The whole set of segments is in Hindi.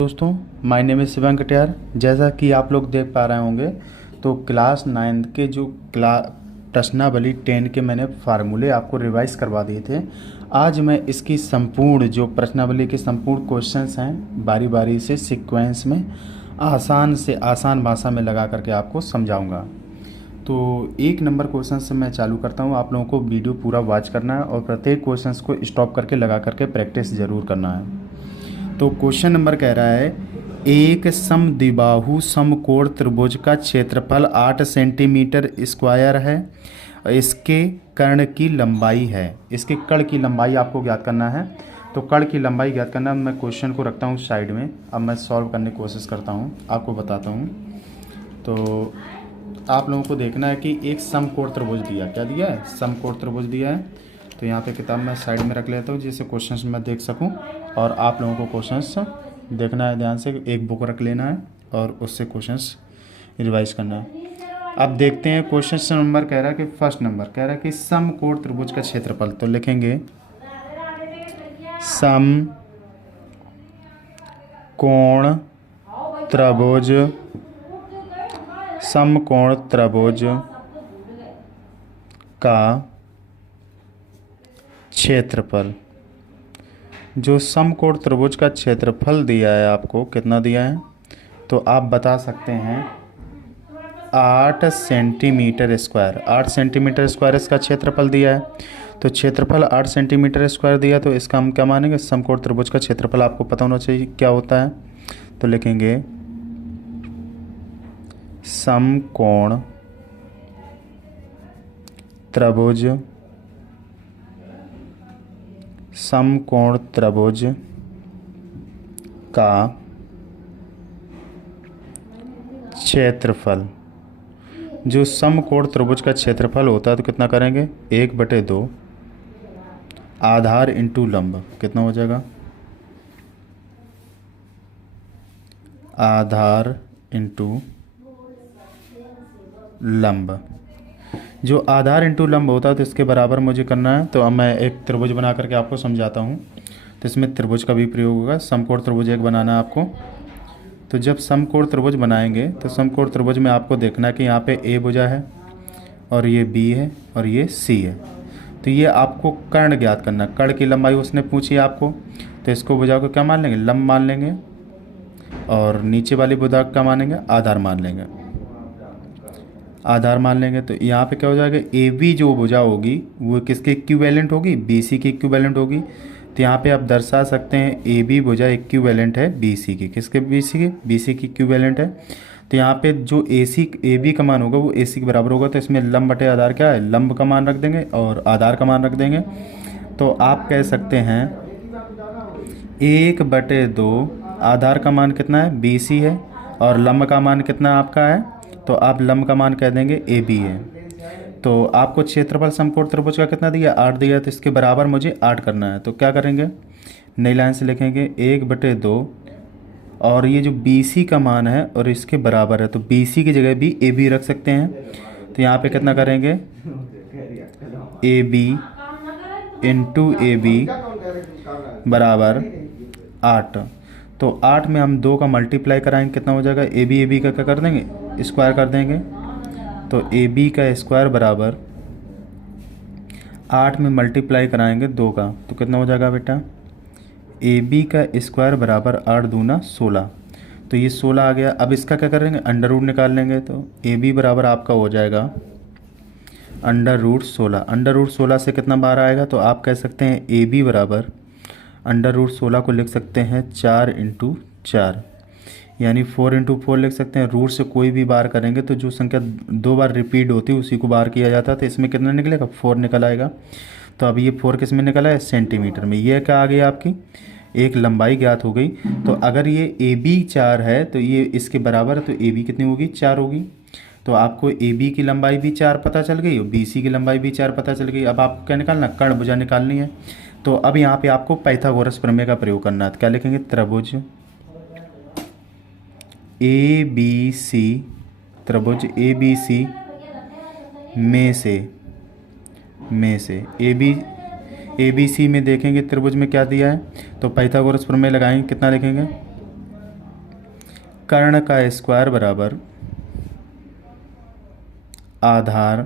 दोस्तों, my name is Shivang Katiyar. जैसा कि आप लोग देख पा रहे होंगे तो क्लास 9 के जो प्रश्नावली 10 के मैंने फार्मूले आपको रिवाइज करवा दिए थे। आज मैं इसकी संपूर्ण जो प्रश्नावली के संपूर्ण क्वेश्चंस हैं बारी बारी से सीक्वेंस में आसान से आसान भाषा में लगा करके आपको समझाऊंगा। तो 1 नंबर क्वेश्चन से मैं चालू करता हूँ। आप लोगों को वीडियो पूरा वॉच करना है और प्रत्येक क्वेश्चंस को स्टॉप करके लगा करके प्रैक्टिस ज़रूर करना है। तो क्वेश्चन नंबर कह रहा है, एक समद्विबाहु समकोण त्रिभुज का क्षेत्रफल 8 सेंटीमीटर स्क्वायर है। इसके कर्ण की लंबाई है। इसके कर्ण की लंबाई आपको ज्ञात करना है। तो कर्ण की लंबाई ज्ञात करना, मैं क्वेश्चन को रखता हूँ साइड में। अब मैं सॉल्व करने की कोशिश करता हूँ, आपको बताता हूँ। तो आप लोगों को देखना है कि एक समकोण त्रिभुज दिया, क्या दिया है? समकोण त्रिभुज दिया है। तो यहाँ पे किताब मैं साइड में रख लेता हूँ जिससे क्वेश्चंस मैं देख सकूँ और आप लोगों को क्वेश्चंस देखना है ध्यान से। एक बुक रख लेना है और उससे क्वेश्चंस रिवाइज करना है। अब देखते हैं क्वेश्चन नंबर कह रहा है कि फर्स्ट नंबर कह रहा है कि समकोण त्रिभुज का क्षेत्रफल। तो लिखेंगे समकोण त्रिभुज का क्षेत्रफल। जो समकोण त्रिभुज का क्षेत्रफल दिया है आपको, कितना दिया है? तो आप बता सकते हैं 8 सेंटीमीटर स्क्वायर। 8 सेंटीमीटर स्क्वायर इसका क्षेत्रफल दिया है। तो क्षेत्रफल 8 सेंटीमीटर स्क्वायर दिया, तो इसका हम क्या मानेंगे? समकोण त्रिभुज का क्षेत्रफल आपको पता होना चाहिए क्या होता है। तो लिखेंगे समकोण त्रिभुज का क्षेत्रफल। जो समकोण त्रिभुज का क्षेत्रफल होता है तो कितना करेंगे? 1/2 आधार इंटू लंब। कितना हो जाएगा? आधार इंटू लंब। जो आधार इंटू लंब होता है तो इसके बराबर मुझे करना है। तो अब मैं एक त्रिभुज बना करके आपको समझाता हूँ। तो इसमें त्रिभुज का भी प्रयोग होगा। समकोण त्रिभुज एक बनाना है आपको। तो जब समकोण त्रिभुज बनाएंगे तो समकोण त्रिभुज में आपको देखना है कि यहाँ पे ए भुजा है और ये बी है और ये सी है। तो ये आपको कर्ण ज्ञात करना है। कर्ण की लंबाई उसने पूछी आपको, तो इसको भुजा को क्या मान लेंगे? लंब मान लेंगे। और नीचे वाली भुजा क्या मानेंगे? आधार मान लेंगे। आधार मान लेंगे तो यहाँ पे क्या हो जाएगा? ए बी जो भुजा होगी वो किसके इक्विवेलेंट होगी? बी सी की इक्विवेलेंट होगी। तो यहाँ पे आप दर्शा सकते हैं ए बी भुजा इक्विवेलेंट है बी सी की। किसके? बी सी की इक्विवेलेंट है। तो यहाँ पे जो ए बी का मान होगा वो ए सी के बराबर होगा। तो इसमें लंब बटे आधार क्या है? लंब का मान रख देंगे और आधार का मान रख देंगे। तो आप कह सकते हैं 1/2 आधार का मान कितना है? बी सी है और लंब का मान कितना आपका है? तो आप लंब का मान कह देंगे ए बी है। तो आपको क्षेत्रफल समकोण त्रिभुज का कितना दिया? 8 दिया। तो इसके बराबर मुझे 8 करना है। तो क्या करेंगे? नई लाइन से लिखेंगे 1/2 और ये जो बी सी का मान है और इसके बराबर है, तो बी सी की जगह भी ए बी रख सकते हैं। तो यहाँ पे कितना करेंगे? A B into A B बराबर 8। तो 8 में हम 2 का मल्टीप्लाई कराएंगे, कितना हो जाएगा? ए बी का क्या कर देंगे? स्क्वायर कर देंगे। तो ए बी का स्क्वायर बराबर 8 में मल्टीप्लाई कराएंगे 2 का, तो कितना हो जाएगा बेटा? ए बी का स्क्वायर बराबर 8 दूना 16। तो ये 16 आ गया। अब इसका क्या करेंगे? अंडर रूट निकाल लेंगे। तो ए बी बराबर आपका हो जाएगा √16। √16 से कितना बार आएगा? तो आप कह सकते हैं ए बी बराबर √16 को लिख सकते हैं 4 × 4, यानी 4 × 4 लिख सकते हैं। रूट से कोई भी बार करेंगे तो जो संख्या 2 बार रिपीट होती है उसी को बार किया जाता है। तो इसमें कितना निकलेगा? 4 निकल आएगा। तो अब ये 4 किस में निकला है? सेंटीमीटर में। ये क्या आ गई आपकी? एक लंबाई ज्ञात हो गई। तो अगर ये ए बी 4 है तो ये इसके बराबर है, तो ए बी कितनी होगी? 4 होगी। तो आपको ए बी की लंबाई भी 4 पता चल गई और बी सी की लंबाई भी 4 पता चल गई। अब आपको क्या निकालना? कर्ण भुजा निकालनी है। तो अब यहाँ पे आपको पाइथागोरस प्रमेय का प्रयोग करना है। तो क्या लिखेंगे? त्रिभुज ए बी सी, त्रिभुज ए बी सी में से ए बी सी में देखेंगे त्रिभुज में क्या दिया है। तो पाइथागोरस प्रमेय लगाएंगे, कितना लिखेंगे? कर्ण का स्क्वायर बराबर आधार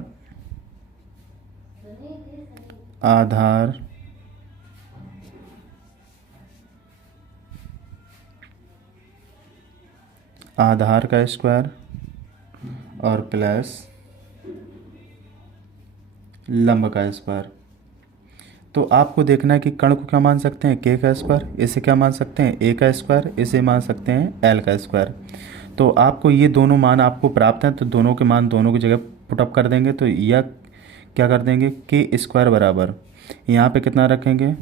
आधार आधार का स्क्वायर और प्लस लंब का स्क्वायर। तो आपको देखना है कि कर्ण को क्या मान सकते हैं, के का स्क्वायर, इसे क्या मान सकते हैं, ए का स्क्वायर, इसे मान सकते हैं एल का स्क्वायर। तो आपको ये दोनों मान आपको प्राप्त हैं, तो दोनों के मान दोनों की जगह पुटअप कर देंगे। तो यह क्या कर देंगे, के स्क्वायर बराबर यहाँ पे कितना रखेंगे,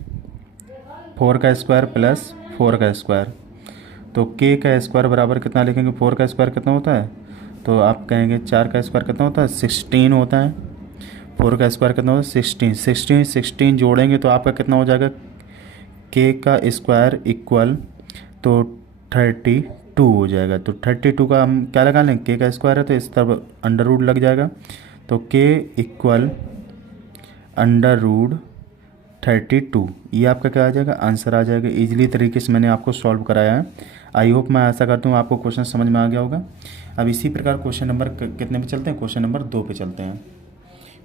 4 का स्क्वायर प्लस 4 का स्क्वायर। तो के का स्क्वायर बराबर कितना लिखेंगे, 4 का स्क्वायर कितना होता है, तो आप कहेंगे 4 का स्क्वायर कितना होता है, 16 होता है। 4 का स्क्वायर कितना होता है, 16 जोड़ेंगे तो आपका कितना हो जाएगा, के का स्क्वायर इक्वल तो 32 हो जाएगा। तो 32 का हम क्या लगा लेंगे, के का स्क्वायर है तो इस तरफ अंडर रूट लग जाएगा। तो के इक्वल अंडर रूट 32, ये आपका क्या आ जाएगा, आंसर आ जाएगा। इजीली तरीके से मैंने आपको सॉल्व कराया है। आई होप, मैं आशा करता हूँ आपको क्वेश्चन समझ में आ गया होगा। अब इसी प्रकार क्वेश्चन नंबर कितने पे चलते हैं, क्वेश्चन नंबर 2 पे चलते हैं।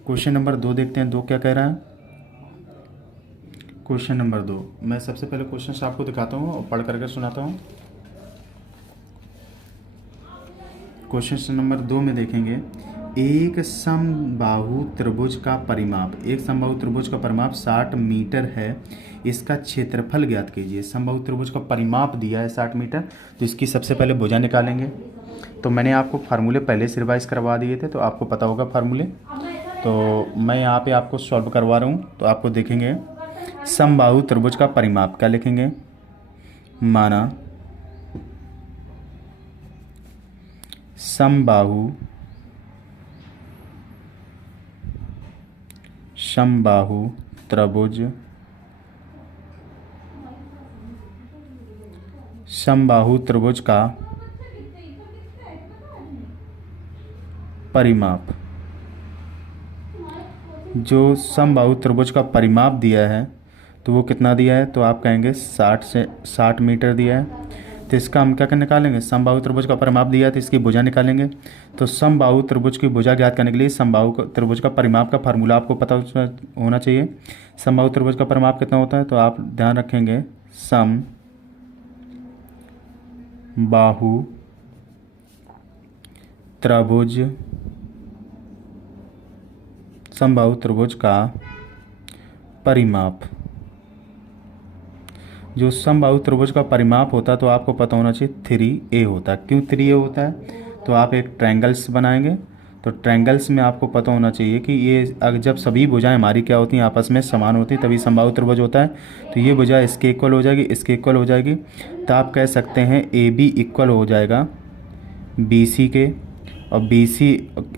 क्वेश्चन नंबर 2 देखते हैं, 2 क्या कह रहा है। क्वेश्चन नंबर 2, मैं सबसे पहले क्वेश्चन आपको दिखाता हूँ और पढ़ करके सुनाता हूँ। क्वेश्चन नंबर 2 में देखेंगे, एक समबाहु त्रिभुज का परिमाप, एक समबाहु त्रिभुज का परिमाप 60 मीटर है, इसका क्षेत्रफल ज्ञात कीजिए। समबाहु त्रिभुज का परिमाप दिया है 60 मीटर, तो इसकी सबसे पहले भुजा निकालेंगे। तो मैंने आपको फार्मूले पहले से रिवाइज करवा दिए थे, तो आपको पता होगा फार्मूले। तो मैं यहाँ पे आपको सॉल्व करवा रहा हूँ। तो आपको देखेंगे समबाहु त्रिभुज का परिमाप क्या लिखेंगे, माना समबाहु त्रिभुज का परिमाप, जो समबाहु त्रिभुज का परिमाप दिया है तो वो कितना दिया है, तो आप कहेंगे 60 मीटर दिया है। तो इसका हम क्या निकालेंगे, समबाहु त्रिभुज का परिमाप दिया है तो इसकी भुजा निकालेंगे। तो समबाहु त्रिभुज की भुजा ज्ञात करने के लिए समबाहु त्रिभुज का परिमाप का फार्मूला आपको पता होना चाहिए। समबाहु त्रिभुज का परिमाप कितना होता है, तो आप ध्यान रखेंगे समबाहु त्रिभुज का परिमाप, जो समबाहु त्रिभुज का परिमाप होता है तो आपको पता होना चाहिए 3a होता है। क्यों 3a होता है, तो आप एक ट्रायंगल्स बनाएंगे, तो ट्रायंगल्स में आपको पता होना चाहिए कि ये अगर जब सभी भुजाएं हमारी क्या होती हैं, आपस में समान होती हैं, तभी समबाहु त्रिभुज होता है। तो ये भुजा इसके इक्वल हो जाएगी, इसके इक्वल हो जाएगी, तो आप कह सकते हैं AB इक्वल हो जाएगा BC के, और BC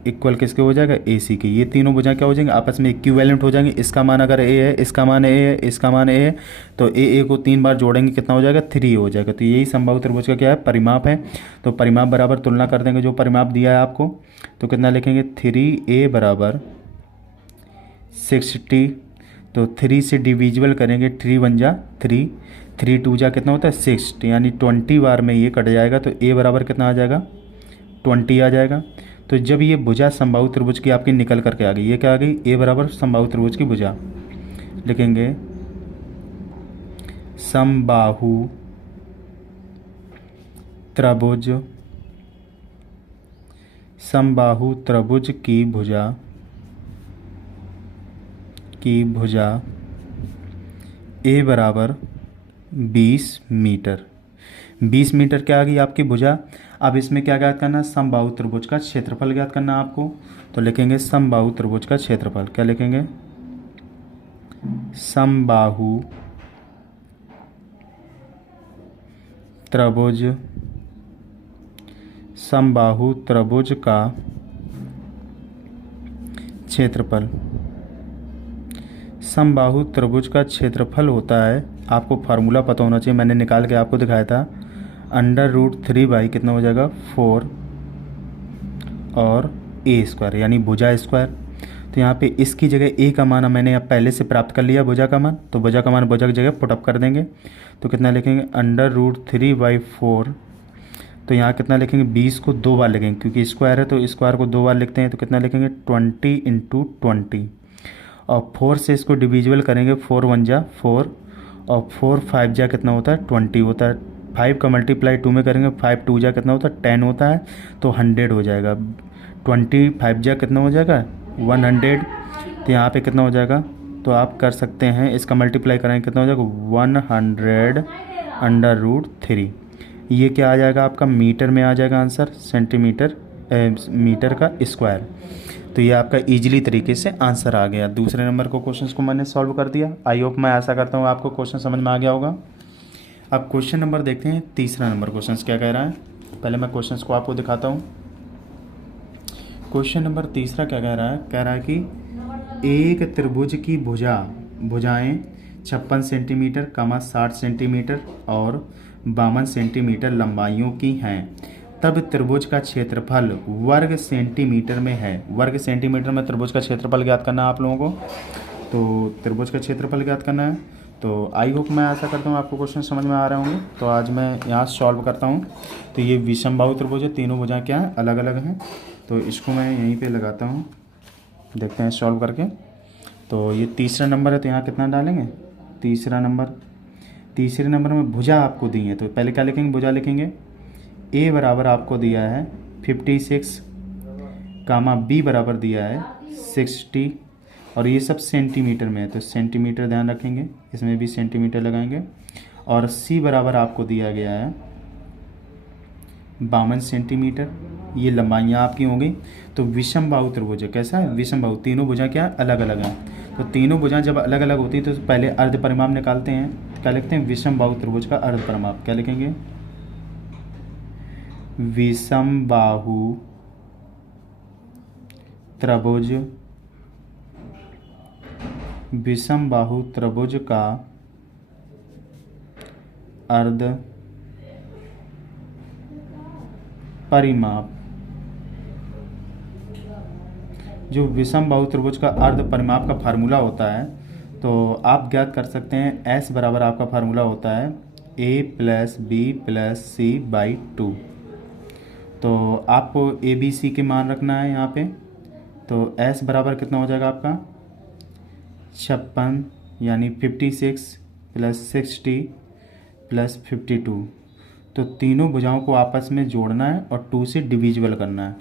इक्वल किसके हो जाएगा, AC के। ये तीनों भुजाएं क्या हो जाएंगे, आपस में इक्विवेलेंट हो जाएंगे। इसका मान अगर A है, इसका मान A है, इसका मान A है, तो A को 3 बार जोड़ेंगे कितना हो जाएगा, 3 हो जाएगा। तो यही समबाहु त्रिभुज का क्या है, परिमाप है। तो परिमाप बराबर तुलना कर देंगे जो परिमाप दिया है आपको, तो कितना लिखेंगे, 3a बराबर 60। तो 3 से डिविजिबल करेंगे, 3 1 जा 3, 3 2 जा कितना होता है 6, यानी 20 बार में ये कट जाएगा। तो a बराबर कितना आ जाएगा, 20 आ जाएगा। तो जब ये भुजा समबाहु त्रिभुज की आपकी निकल करके आ गई, ये क्या आ गई, a बराबर समबाहु त्रिभुज की भुजा लिखेंगे, समबाहु त्रिभुज की भुजा a बराबर 20 मीटर। 20 मीटर क्या आ गई आपकी भुजा। अब इसमें क्या ज्ञात करना है, समबाहु त्रिभुज का क्षेत्रफल ज्ञात करना है आपको। तो लिखेंगे समबाहु त्रिभुज का क्षेत्रफल, क्या लिखेंगे, समबाहु त्रिभुज का क्षेत्रफल। समबाहु त्रिभुज का क्षेत्रफल होता है, आपको फार्मूला पता होना चाहिए, मैंने निकाल के आपको दिखाया था, √3 बाई कितना हो जाएगा 4 और a स्क्वायर, यानी भुजा स्क्वायर। तो यहाँ पे इसकी जगह a का मान मैंने यहाँ पहले से प्राप्त कर लिया, भुजा का मान, तो भुजा का मान भुजा की जगह पुटअप कर देंगे। तो कितना लिखेंगे, √3/4। तो यहाँ कितना लिखेंगे, 20 को 2 बार लिखेंगे क्योंकि स्क्वायर है तो स्क्वायर को 2 बार लिखते हैं, तो कितना लिखेंगे 20 × 20। और 4 से इसको डिविजिबल करेंगे, 4 1 जा 4 और 4 5 जा कितना होता है 20 होता है। 5 का मल्टीप्लाई 2 में करेंगे, 5 2 जा कितना होता है 10 होता है, तो 100 हो जाएगा। 25 जा कितना हो जाएगा 100, तो यहाँ पे कितना हो जाएगा, तो आप कर सकते हैं इसका मल्टीप्लाई करेंगे कितना हो जाएगा 100√3। ये क्या आ जाएगा आपका मीटर में आ जाएगा आंसर, सेंटीमीटर मीटर का स्क्वायर। तो ये आपका इजीली तरीके से आंसर आ गया। दूसरे नंबर को क्वेश्चन को मैंने सॉल्व कर दिया। आई होप, मैं आशा करता हूँ आपको क्वेश्चन समझ में आ गया होगा। अब क्वेश्चन नंबर देखते हैं, तीसरा नंबर क्वेश्चन क्या कह रहा है। पहले मैं क्वेश्चन को आपको दिखाता हूँ। क्वेश्चन नंबर तीसरा क्या कह रहा है कि एक त्रिभुज की भुजाएं 56 सेंटीमीटर, 60 सेंटीमीटर और 52 सेंटीमीटर लंबाइयों की हैं, तब त्रिभुज का क्षेत्रफल वर्ग सेंटीमीटर में है। वर्ग सेंटीमीटर में त्रिभुज का क्षेत्रफल ज्ञात करना है आप लोगों को। तो त्रिभुज का क्षेत्रफल ज्ञात करना है। तो आई होप, मैं आशा करता हूँ आपको क्वेश्चन समझ में आ रहे होंगे। तो आज मैं यहाँ सॉल्व करता हूँ। तो ये विषमबाहु त्रिभुज है, तीनों भुजाएं क्या है अलग अलग हैं। तो इसको मैं यहीं पे लगाता हूँ, देखते हैं सॉल्व करके। तो ये तीसरा नंबर है, तो यहाँ कितना डालेंगे तीसरे नंबर में भुजा आपको दी है। तो पहले क्या लिखेंगे, भुजा लिखेंगे। ए बराबर आपको दिया है 56, बी बराबर दिया है 60 और ये सब सेंटीमीटर में है, तो सेंटीमीटर ध्यान रखेंगे, इसमें भी सेंटीमीटर लगाएंगे। और सी बराबर आपको दिया गया है 52 सेंटीमीटर, ये लंबाइयाँ आपकी होंगी। तो विषमबाहु त्रिभुज कैसा है, विषमबाहु, तीनों भुजा क्या अलग अलग हैं। तो तीनों भुजाएं जब अलग अलग होती है तो पहले अर्ध परिमाप निकालते हैं। क्या लिखते हैं, विषमबाहु त्रिभुज का अर्ध परिमाप क्या लिखेंगे, विषमबाहु त्रिभुज का अर्ध परिमाप। जो विषमबाहु त्रिभुज का अर्ध परिमाप का फार्मूला होता है, तो आप ज्ञात कर सकते हैं S बराबर आपका फार्मूला होता है A + B + C/2। तो आपको A B C के मान रखना है यहाँ पे। तो S बराबर कितना हो जाएगा आपका 56 यानी 56 + 60 + 52। तो तीनों भुजाओं को आपस में जोड़ना है और 2 से डिविजिबल करना है।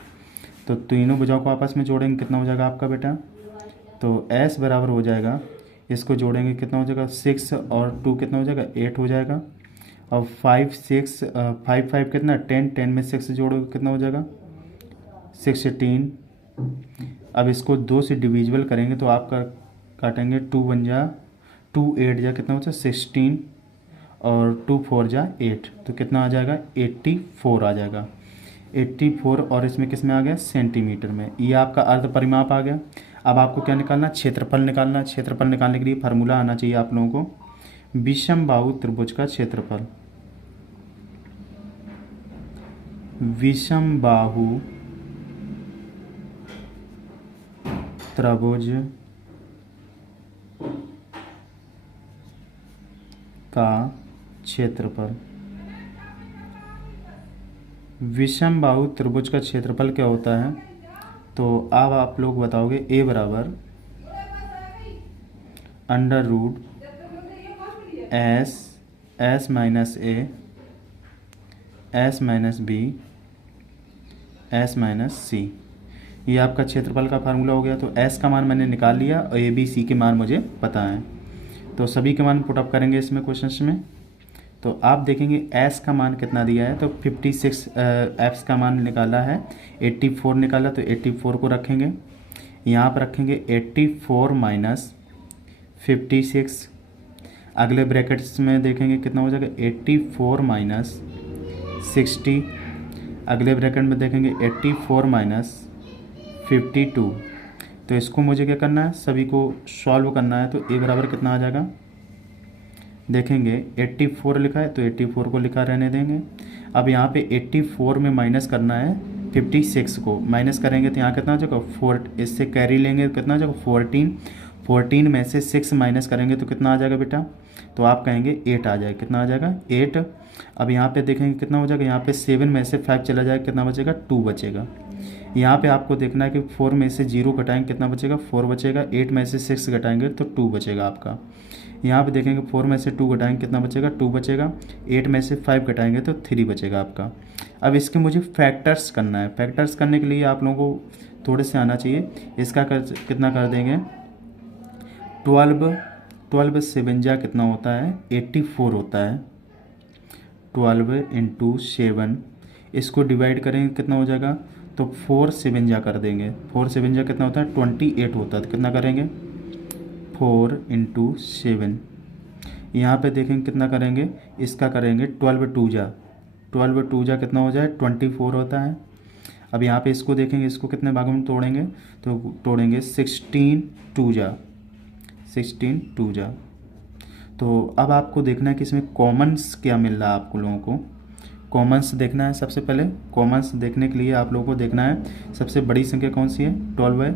तो तीनों भुजाओं को आपस में जोड़ेंगे कितना हो जाएगा आपका बेटा, तो S बराबर हो जाएगा, इसको जोड़ेंगे कितना हो जाएगा 6 और 2 कितना हो जाएगा 8 हो जाएगा। और 5 6 5 5 कितना 10, 10 में 6 जोड़ोगे कितना हो जाएगा 16। अब इसको 2 से डिविजिबल करेंगे तो आपका काटेंगे 2 1 जा 2 8 जा कितना होता है 16 और 2 4 जा 8, तो कितना आ जाएगा 84 आ जाएगा। 84 और इसमें किस में आ गया सेंटीमीटर में। ये आपका अर्ध परिमाप आ गया। अब आपको क्या निकालना, क्षेत्रफल निकालना। क्षेत्रफल निकालने के लिए फार्मूला आना चाहिए आप लोगों को, विषमबाहु त्रिभुज का क्षेत्रफल। विषमबाहु त्रिभुज का क्षेत्रफल। विषमबाहु त्रिभुज का क्षेत्रफल क्या होता है, तो अब आप लोग बताओगे A बराबर √S - B/S-C, ये आपका क्षेत्रफल का फार्मूला हो गया। तो S का मान मैंने निकाल लिया और A B C के मान मुझे पता है, तो सभी के मान पुटअप करेंगे इसमें क्वेश्चन में। तो आप देखेंगे S का मान कितना दिया है, तो 56, F का मान निकाला है 84 निकाला, तो 84 को रखेंगे यहाँ पर, रखेंगे 84 - 56। अगले ब्रैकेट्स में देखेंगे कितना हो जाएगा 84 - 60। अगले ब्रैकेट में देखेंगे 84 - 52। तो इसको मुझे क्या करना है, सभी को सॉल्व करना है। तो A बराबर कितना आ जाएगा, देखेंगे 84 लिखा है तो 84 को लिखा रहने देंगे। अब यहाँ पे 84 में माइनस करना है 56 को, माइनस करेंगे तो यहाँ कितना हो जाएगा 4, इससे कैरी लेंगे कितना हो जाएगा 14। 14 में से 6 माइनस करेंगे तो कितना आ जाएगा बेटा तो आप कहेंगे 8 आ जाएगा। कितना आ जाएगा? 8। अब यहाँ पे देखेंगे कितना हो जाएगा, यहाँ पे 7 में से 5 चला जाएगा, कितना बचेगा? 2 बचेगा। यहाँ पे आपको देखना है कि 4 में से 0 घटाएंगे, कितना बचेगा? 4 बचेगा। 8 में से 6 घटाएंगे तो 2 बचेगा आपका। यहाँ पे देखेंगे 4 में से 2 घटाएंगे, कितना बचेगा? 2 बचेगा। 8 में से 5 घटाएंगे तो 3 बचेगा आपका। अब इसके मुझे फैक्टर्स करना है। फैक्टर्स करने के लिए आप लोगों को थोड़े से आना चाहिए। इसका कितना कर देंगे? 12 7 जा कितना होता है? 84 होता है। 12 इंटू 7, इसको डिवाइड करेंगे कितना हो जाएगा? तो 4 7 जा कर देंगे। 4 7 जा कितना होता है? 28 होता है। तो कितना करेंगे? 4 इंटू 7। यहाँ पर देखेंगे कितना करेंगे? इसका करेंगे 12 2 जा। 12 2 जा कितना हो जाए? 24 होता है। अब यहाँ पे इसको देखेंगे, इसको कितने भागों में तोड़ेंगे? तो तोड़ेंगे 16 2 जा। 16 2 जा। तो अब आपको देखना है कि इसमें कॉमन्स क्या मिल रहा है आप लोगों को। कॉमन्स देखना है। सबसे पहले कॉमन्स देखने के लिए आप लोगों को देखना है सबसे बड़ी संख्या कौन सी है? 12 है।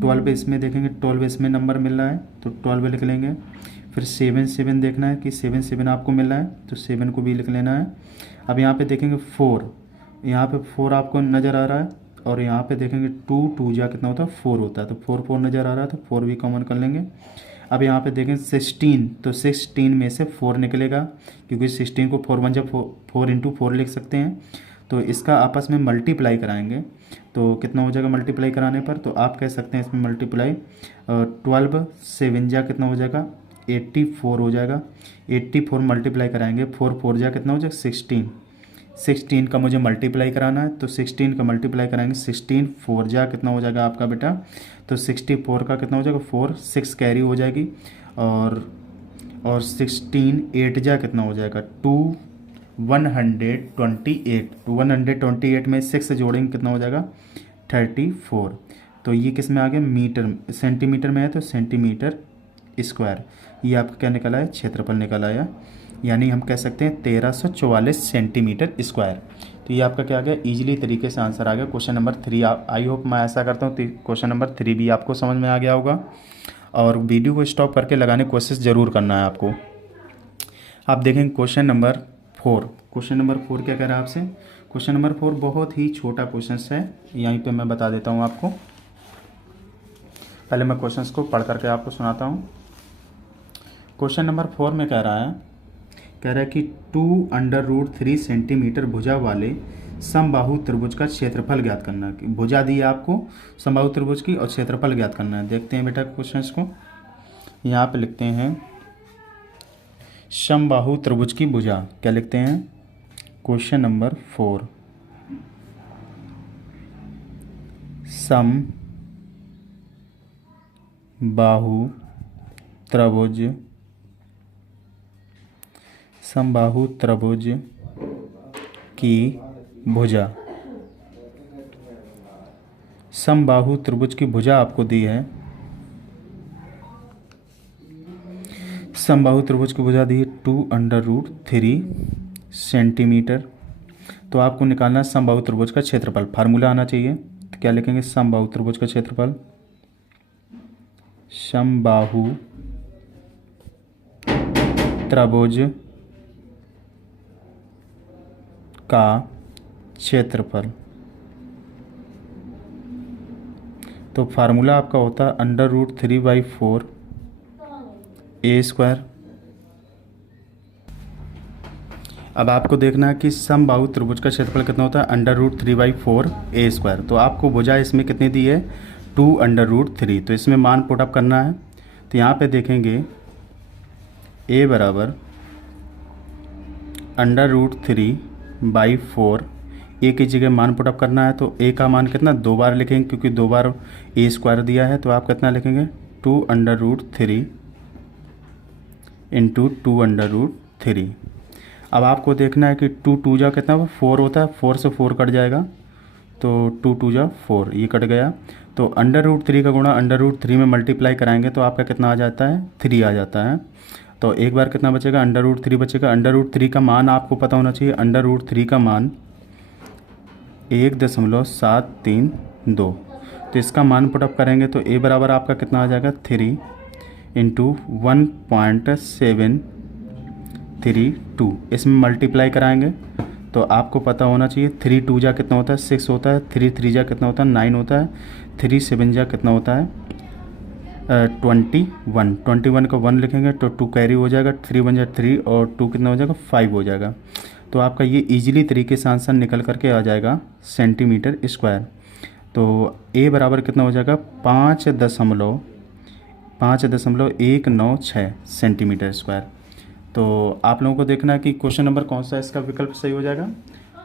12 इसमें देखेंगे, 12 इसमें नंबर मिल रहा है तो 12 लिख लेंगे। फिर 7 7 देखना है कि 7 7 आपको मिल रहा है तो 7 को भी लिख लेना है। अब यहाँ पे देखेंगे 4, यहाँ पे 4 आपको नज़र आ रहा है और यहाँ पे देखेंगे 2 2 जा कितना होता है? 4 होता है। तो 4 4 नज़र आ रहा है तो 4 भी कॉमन कर लेंगे। अब यहाँ पे देखें 16, तो 16 में से 4 निकलेगा क्योंकि 16 को 4 1 जा 4 इंटू 4 लिख सकते हैं। तो इसका आपस में मल्टीप्लाई कराएंगे तो कितना हो जाएगा मल्टीप्लाई कराने पर? तो आप कह सकते हैं इसमें मल्टीप्लाई 12 7 जा कितना हो जाएगा? 84 हो जाएगा। 84 मल्टीप्लाई कराएंगे, 4 4 जा कितना हो जाएगा? 16। 16 का मुझे मल्टीप्लाई कराना है तो 16 का मल्टीप्लाई कराएंगे। 16 4 जा कितना हो जाएगा आपका बेटा? तो 64 का कितना हो जाएगा? 4 6 कैरी हो जाएगी और 16 8 जा कितना हो जाएगा? 128। तो 128 में 6 जोड़ेंगे कितना हो जाएगा? 34। तो ये किस में आ गया? मीटर, सेंटीमीटर में है तो सेंटीमीटर स्क्वायर। ये आपका क्या निकला है? क्षेत्रफल निकल आया। यानी हम कह सकते हैं 1344 सेंटीमीटर स्क्वायर। तो ये आपका क्या आ गया? ईजिली तरीके से आंसर आ गया क्वेश्चन नंबर 3। आई होप मैं ऐसा करता हूँ क्वेश्चन नंबर 3 भी आपको समझ में आ गया होगा। और वीडियो को स्टॉप करके लगाने की कोशिश ज़रूर करना है आपको। आप देखेंगे क्वेश्चन नंबर 4। क्वेश्चन नंबर 4 क्या कह रहा है आपसे? क्वेश्चन नंबर 4 बहुत ही छोटा क्वेश्चन है, यहीं पर मैं बता देता हूँ आपको। पहले मैं क्वेश्चन को पढ़ करके आपको सुनाता हूँ। क्वेश्चन नंबर 4 में कह रहा है कि 2√3 सेंटीमीटर भुजा वाले समबाहु त्रिभुज का क्षेत्रफल ज्ञात करना है। भुजा दी है आपको समबाहु त्रिभुज की और क्षेत्रफल ज्ञात करना है। देखते हैं बेटा क्वेश्चन को। यहाँ पे लिखते हैं समबाहु त्रिभुज की भुजा। क्या लिखते हैं? क्वेश्चन नंबर 4 समबाहु त्रिभुज की भुजा। समबाहु त्रिभुज की भुजा आपको दी है। समबाहु त्रिभुज की भुजा दी है 2√3 सेंटीमीटर। तो आपको निकालना है समबाहु त्रिभुज का क्षेत्रफल। फार्मूला आना चाहिए। तो क्या लिखेंगे? समबाहु त्रिभुज का क्षेत्रफल। समबाहु त्रिभुज का क्षेत्रफल। तो फार्मूला आपका होता है √3/4 a²। अब आपको देखना है कि समबाहु त्रिभुज का क्षेत्रफल कितना होता है? √3/4 a²। तो आपको भुजा इसमें कितनी दी है? 2√3। तो इसमें मान पुटअप करना है। तो यहाँ पे देखेंगे a बराबर √3/4। ए की जगह मान पुटअप करना है तो ए का मान कितना? 2 बार लिखेंगे क्योंकि 2 बार a² दिया है। तो आप कितना लिखेंगे? 2√3 इंटू 2√3। अब आपको देखना है कि 2 2 जा कितना 4 होता है। 4 से 4 कट जाएगा तो 2 2 जा 4, ये कट गया। तो √3 का गुणा √3 में मल्टीप्लाई कराएंगे तो आपका कितना आ जाता है? 3 आ जाता है। तो एक बार कितना बचेगा? √3 बचेगा। √3 का मान आपको पता होना चाहिए। √3 का मान 1.732। तो इसका मान पुटअप करेंगे तो ए बराबर आपका कितना आ जाएगा? 3 इंटू 1.7 32, इसमें मल्टीप्लाई कराएंगे तो आपको पता होना चाहिए 3 2 जा कितना होता है 6 होता है, 3 3 जा कितना होता है 9 होता है, 3 7 जा कितना होता है 21 का 1 लिखेंगे तो 2 कैरी हो जाएगा, 3 1 जा 3 और 2 कितना हो जाएगा 5 हो जाएगा। तो आपका ये इजीली तरीके से आंसर निकल करके आ जाएगा सेंटीमीटर स्क्वायर। तो ए बराबर कितना हो जाएगा 5.196 सेंटीमीटर स्क्वायर। तो आप लोगों को देखना है कि क्वेश्चन नंबर कौन सा इसका विकल्प सही हो जाएगा।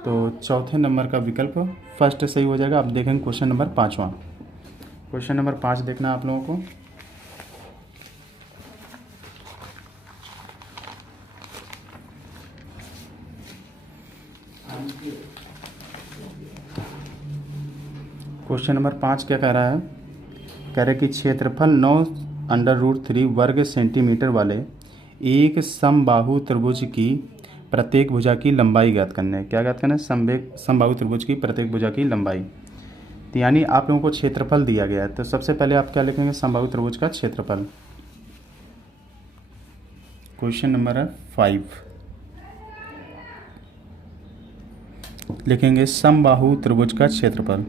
तो चौथे नंबर का विकल्प फर्स्ट सही हो जाएगा। आप देखेंगे क्वेश्चन नंबर 5वां। क्वेश्चन नंबर 5 देखना है आप लोगों को। क्वेश्चन नंबर 5 क्या कह रहा है, कह रहे कि क्षेत्रफल 9√3 वर्ग सेंटीमीटर वाले एक समबाहु त्रिभुज की प्रत्येक भुजा की लंबाई ज्ञात करना है। क्या ज्ञात करना है, समबाहु त्रिभुज की प्रत्येक भुजा की लंबाई। तो यानी आप लोगों को क्षेत्रफल दिया गया है, तो सबसे पहले आप क्या लिखेंगे, समबाहु त्रिभुज का क्षेत्रफल। क्वेश्चन नंबर 5 लिखेंगे समबाहु त्रिभुज का क्षेत्रफल।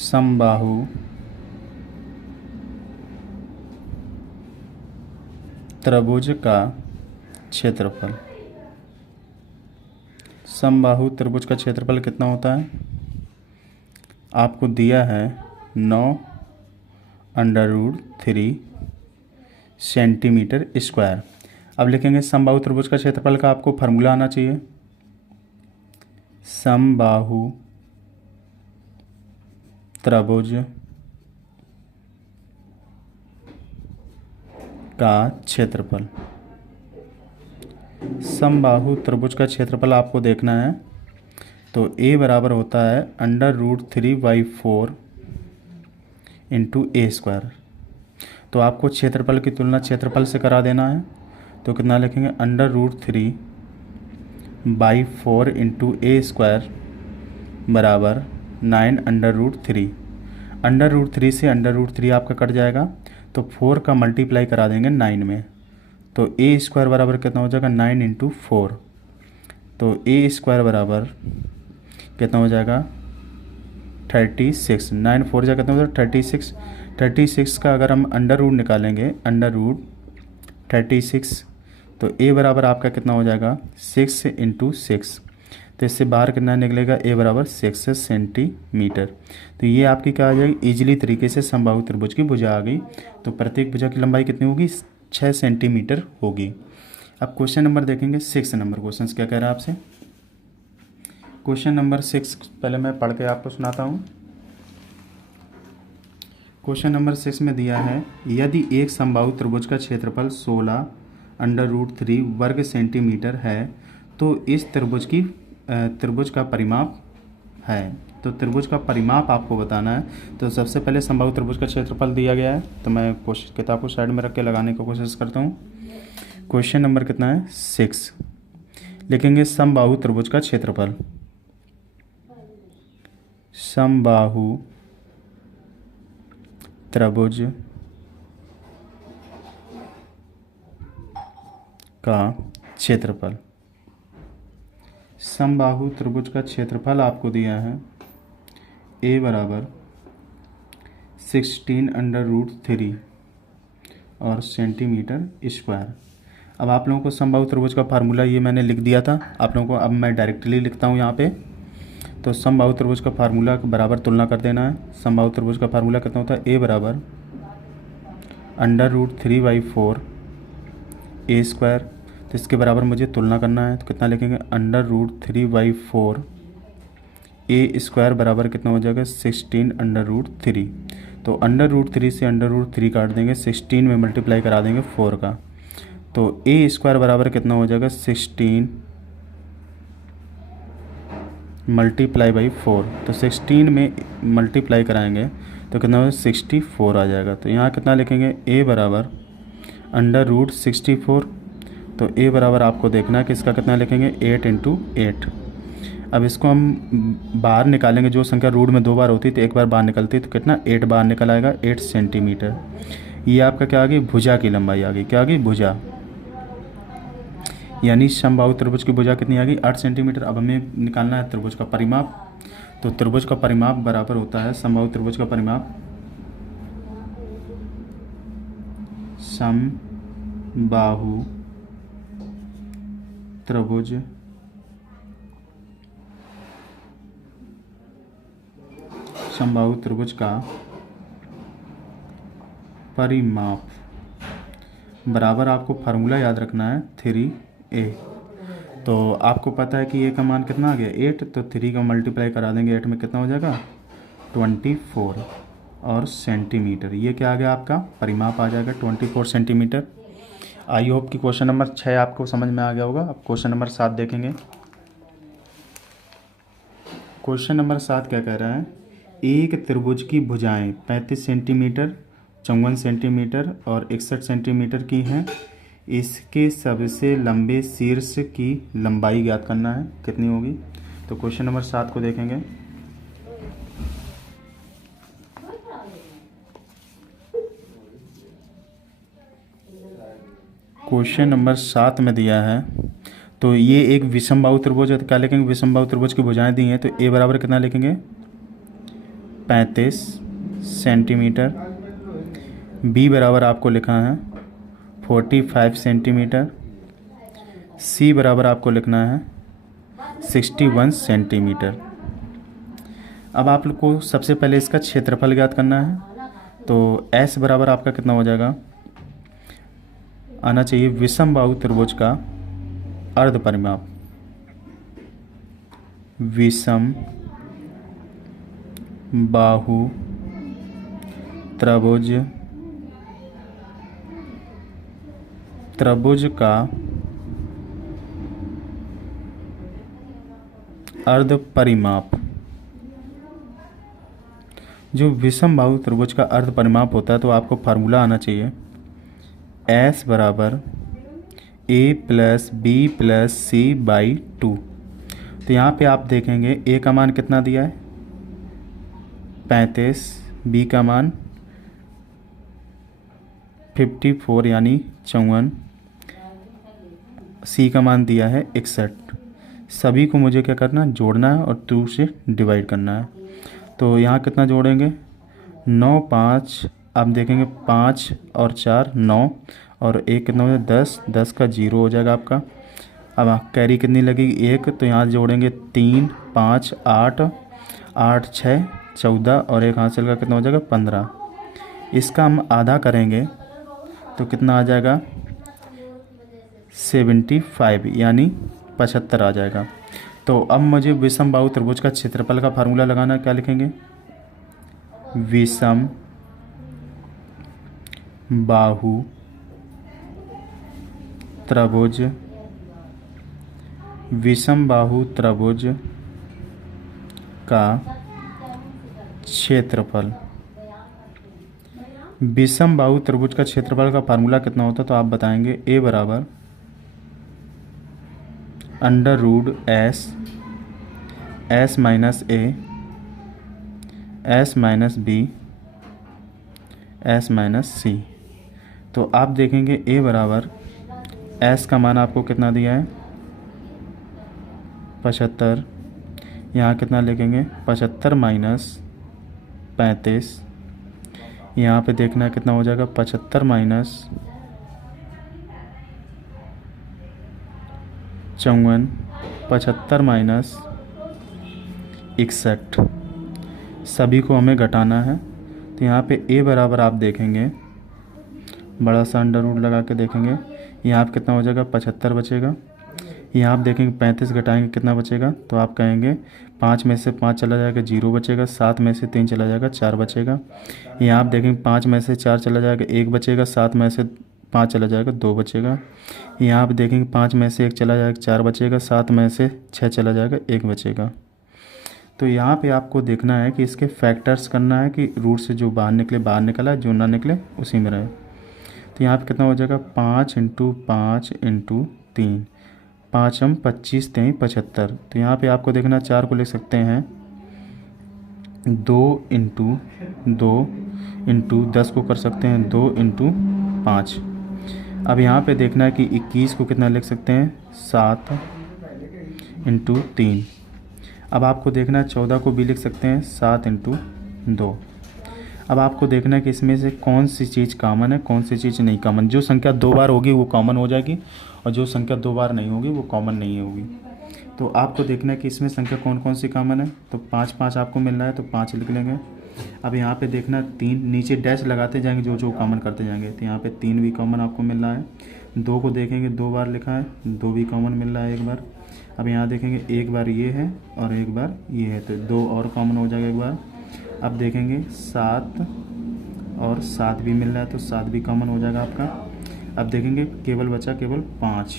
समबाहु त्रिभुज का क्षेत्रफल। समबाहु त्रिभुज का क्षेत्रफल कितना होता है, आपको दिया है 9√3 सेंटीमीटर स्क्वायर। अब लिखेंगे समबाहु त्रिभुज का क्षेत्रफल का आपको फार्मूला आना चाहिए। समबाहु त्रिभुज का क्षेत्रफल। समबाहु त्रिभुज का क्षेत्रफल आपको देखना है, तो a बराबर होता है √3/4 इंटू a²। तो आपको क्षेत्रफल की तुलना क्षेत्रफल से करा देना है, तो कितना लिखेंगे √3/4 इंटू a² बराबर 9√3। √3 से √3 आपका कट जाएगा, तो 4 का मल्टीप्लाई करा देंगे 9 में, तो a² बराबर कितना हो जाएगा 9 इंटू 4। तो a² बराबर कितना हो जाएगा 36। 9 4 जा कितना हो जाएगा 36। 36 का अगर हम अंडर रूट निकालेंगे, √36, तो a बराबर आपका कितना हो जाएगा 6 इंटू 6। तो इससे बाहर कितना निकलेगा, a बराबर 6 सेंटीमीटर। तो ये आपकी क्या आ जाएगी, ईजिली तरीके से समबाहु त्रिभुज की भुजा आ गई। तो प्रत्येक भुजा की लंबाई कितनी होगी, 6 सेंटीमीटर होगी। अब क्वेश्चन नंबर देखेंगे 6 नंबर। क्वेश्चन क्या कह रहा है आपसे, क्वेश्चन नंबर 6 पहले मैं पढ़ के आपको सुनाता हूँ। क्वेश्चन नंबर 6 में दिया है, यदि एक समबाहु त्रिभुज का क्षेत्रफल 16√3 वर्ग सेंटीमीटर है तो इस त्रिभुज का परिमाप है। तो त्रिभुज का परिमाप आपको बताना है। तो सबसे पहले समबाहु त्रिभुज का क्षेत्रफल दिया गया है, तो मैं किताब को साइड में रख के लगाने की कोशिश करता हूँ। क्वेश्चन नंबर कितना है 6, लिखेंगे समबाहु त्रिभुज का क्षेत्रफल। समबाहु त्रिभुज का क्षेत्रफल। समबाहु त्रिभुज का क्षेत्रफल आपको दिया है a बराबर 16√3 और सेंटीमीटर स्क्वायर। अब आप लोगों को समबाहु त्रिभुज का फार्मूला ये मैंने लिख दिया था आप लोगों को, अब मैं डायरेक्टली लिखता हूँ यहाँ पे। तो समबाहु त्रिभुज का फार्मूला के बराबर तुलना कर देना है। समबाहु त्रिभुज का फार्मूला कितना होता है, a बराबर √3/4 a²। तो इसके बराबर मुझे तुलना करना है, तो कितना लिखेंगे √3/4 a² बराबर कितना हो जाएगा 16√3। तो √3 से √3 काट देंगे, 16 में मल्टीप्लाई करा देंगे 4 का, तो a² बराबर कितना हो जाएगा 16 मल्टीप्लाई बाई 4। तो 16 में मल्टीप्लाई कराएंगे तो कितना होगा 64 आ जाएगा। तो यहाँ कितना लिखेंगे a बराबर √64। तो a बराबर आपको देखना है कि इसका कितना लिखेंगे 8 इंटू 8। अब इसको हम बाहर निकालेंगे, जो संख्या रूट में 2 बार होती है तो एक बार बाहर निकलती है, तो कितना 8 बाहर निकल आएगा 8 सेंटीमीटर। ये आपका क्या आ गई, भुजा की लंबाई आ गई, क्या आ गई, भुजा। यानी समबाहु त्रिभुज की भुजा कितनी आ गई, 8 सेंटीमीटर। अब हमें निकालना है त्रिभुज का परिमाप। तो त्रिभुज का परिमाप बराबर होता है समबाहु त्रिभुज का परिमाप, समबाहु त्रिभुज समबाहु त्रिभुज का परिमाप बराबर, आपको फार्मूला याद रखना है 3a। तो आपको पता है कि a का मान कितना आ गया, 8, तो 3 का मल्टीप्लाई करा देंगे 8 में, कितना हो जाएगा 24 और सेंटीमीटर। ये क्या आ गया, आपका परिमाप आ जाएगा 24 सेंटीमीटर। आई होप कि क्वेश्चन नंबर 6 आपको समझ में आ गया होगा। अब क्वेश्चन नंबर 7 देखेंगे। क्वेश्चन नंबर 7 क्या कह रहा है, एक त्रिभुज की भुजाएं 35 सेंटीमीटर, 54 सेंटीमीटर और 61 सेंटीमीटर की हैं। इसके सबसे लंबे शीर्ष की लंबाई ज्ञात करना है, कितनी होगी। तो क्वेश्चन नंबर 7 को देखेंगे। क्वेश्चन नंबर 7 में दिया है, तो ये एक विषमबाहु त्रिभुज है, तो क्या लिखेंगे, विषमबाहु त्रिभुज की भुजाएं दी हैं, तो ए बराबर कितना लिखेंगे 35 सेंटीमीटर। बी बराबर आपको लिखा है 45 सेंटीमीटर। सी बराबर आपको लिखना है 61 सेंटीमीटर। अब आप लोग को सबसे पहले इसका क्षेत्रफल ज्ञात करना है। तो एस बराबर आपका कितना हो जाएगा, आना चाहिए विषमबाहु त्रिभुज का अर्ध परिमाप, विषम बाहु त्रिभुज का अर्ध परिमाप। जो विषमबाहु त्रिभुज का अर्ध परिमाप होता है, तो आपको फार्मूला आना चाहिए S बराबर a plus B plus C by 2। तो यहाँ पे आप देखेंगे a का मान कितना दिया है 35, b का मान 54 यानी 54, c का मान दिया है 61। सभी को मुझे क्या करना है, जोड़ना है और 2 से डिवाइड करना है। तो यहाँ कितना जोड़ेंगे 9, 5, आप देखेंगे 5 और 4 9 और 1 कितना हो जाएगा 10, 10 का 0 हो जाएगा आपका। अब कैरी कितनी लगेगी 1, तो यहाँ जोड़ेंगे 3, 5, 8, 8, 6, 14 और 1 हासिल का कितना हो जाएगा 15। इसका हम आधा करेंगे तो कितना आ जाएगा 75 यानी 75 आ जाएगा। तो अब मुझे विषमबाहु त्रिभुज का क्षेत्रफल का फार्मूला लगाना है। क्या लिखेंगे, विषम बाहु त्रिभुज, विषम बाहु त्रिभुज का क्षेत्रफल। विषम बाहु त्रिभुज का क्षेत्रफल का फार्मूला कितना होता है, तो आप बताएंगे a बराबर under root S minus A, S minus B, S minus C. तो आप देखेंगे a बराबर s का मान आपको कितना दिया है 75। यहाँ कितना लिखेंगे 75 माइनस 35। यहाँ पे देखना कितना हो जाएगा 75 माइनस 54, 75 माइनस 61। सभी को हमें घटाना है। तो यहाँ पे a बराबर आप देखेंगे बड़ा सा अंडर रूट लगा के देखेंगे, यहाँ पे कितना हो जाएगा 75 बचेगा। यहाँ आप देखेंगे 35 घटाएंगे कितना बचेगा, तो आप कहेंगे 5 में से 5 चला जाएगा 0 बचेगा, 7 में से 3 चला जाएगा 4 बचेगा। यहाँ आप देखेंगे 5 में से 4 चला जाएगा 1 बचेगा, 7 में से 5 चला जाएगा 2 बचेगा। यहाँ आप देखेंगे 5 में से 1 चला जाएगा 4 बचेगा, 7 में से 6 चला जाएगा 1 बचेगा। तो यहाँ पे आपको देखना है कि इसके फैक्टर्स करना है कि रूट से जो बाहर निकले बाहर निकला, जो ना निकले उसी में रहे। तो यहाँ पे कितना हो जाएगा 5 × 5 × 3, 5 हम 25 3 75। तो यहाँ पे आपको देखना 4 को लिख सकते हैं 2 × 2 इंटू 10 को कर सकते हैं 2 इंटू 5। अब यहाँ पे देखना है कि 21 को कितना लिख सकते हैं 7 इंटू 3। अब आपको देखना है 14 को भी लिख सकते हैं 7 इंटू 2। अब आपको देखना है कि इसमें से कौन सी चीज़ कॉमन है, कौन सी चीज़ नहीं कॉमन। जो संख्या 2 बार होगी वो कॉमन हो जाएगी और जो संख्या 2 बार नहीं होगी वो कॉमन नहीं होगी। तो आपको देखना है कि इसमें संख्या कौन कौन सी कॉमन है। तो 5 5 आपको मिल रहा है तो 5 लिख लेंगे। अब यहाँ पे देखना 3, नीचे डैश लगाते जाएंगे जो जो कॉमन करते जाएंगे। तो यहाँ पे 3 भी कॉमन आपको मिल रहा है। 2 को देखेंगे 2 बार लिखा है, 2 भी कॉमन मिल रहा है एक बार। अब यहाँ देखेंगे एक बार ये है और एक बार ये है तो 2 और कॉमन हो जाएगा एक बार। अब देखेंगे 7 और 7 भी मिल रहा है तो 7 भी कॉमन हो जाएगा आपका। अब देखेंगे केवल बचा केवल 5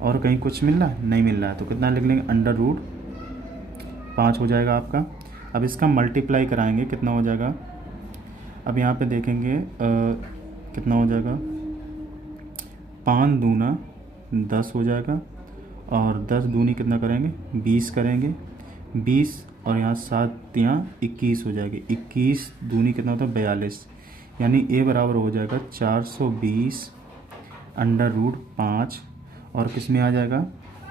और कहीं कुछ मिल रहा है नहीं मिल रहा है तो कितना लिख लेंगे √5 हो जाएगा आपका। अब इसका मल्टीप्लाई कराएंगे कितना हो जाएगा। अब यहाँ पे देखेंगे कितना हो जाएगा 5 दूना 10 हो जाएगा और 10 दूनी कितना करेंगे 20 करेंगे 20 और यहाँ 7 यहाँ 21 हो जाएगी। 21 दूनी कितना होता है 42 यानी ए बराबर हो जाएगा 420 √5 और किस में आ जाएगा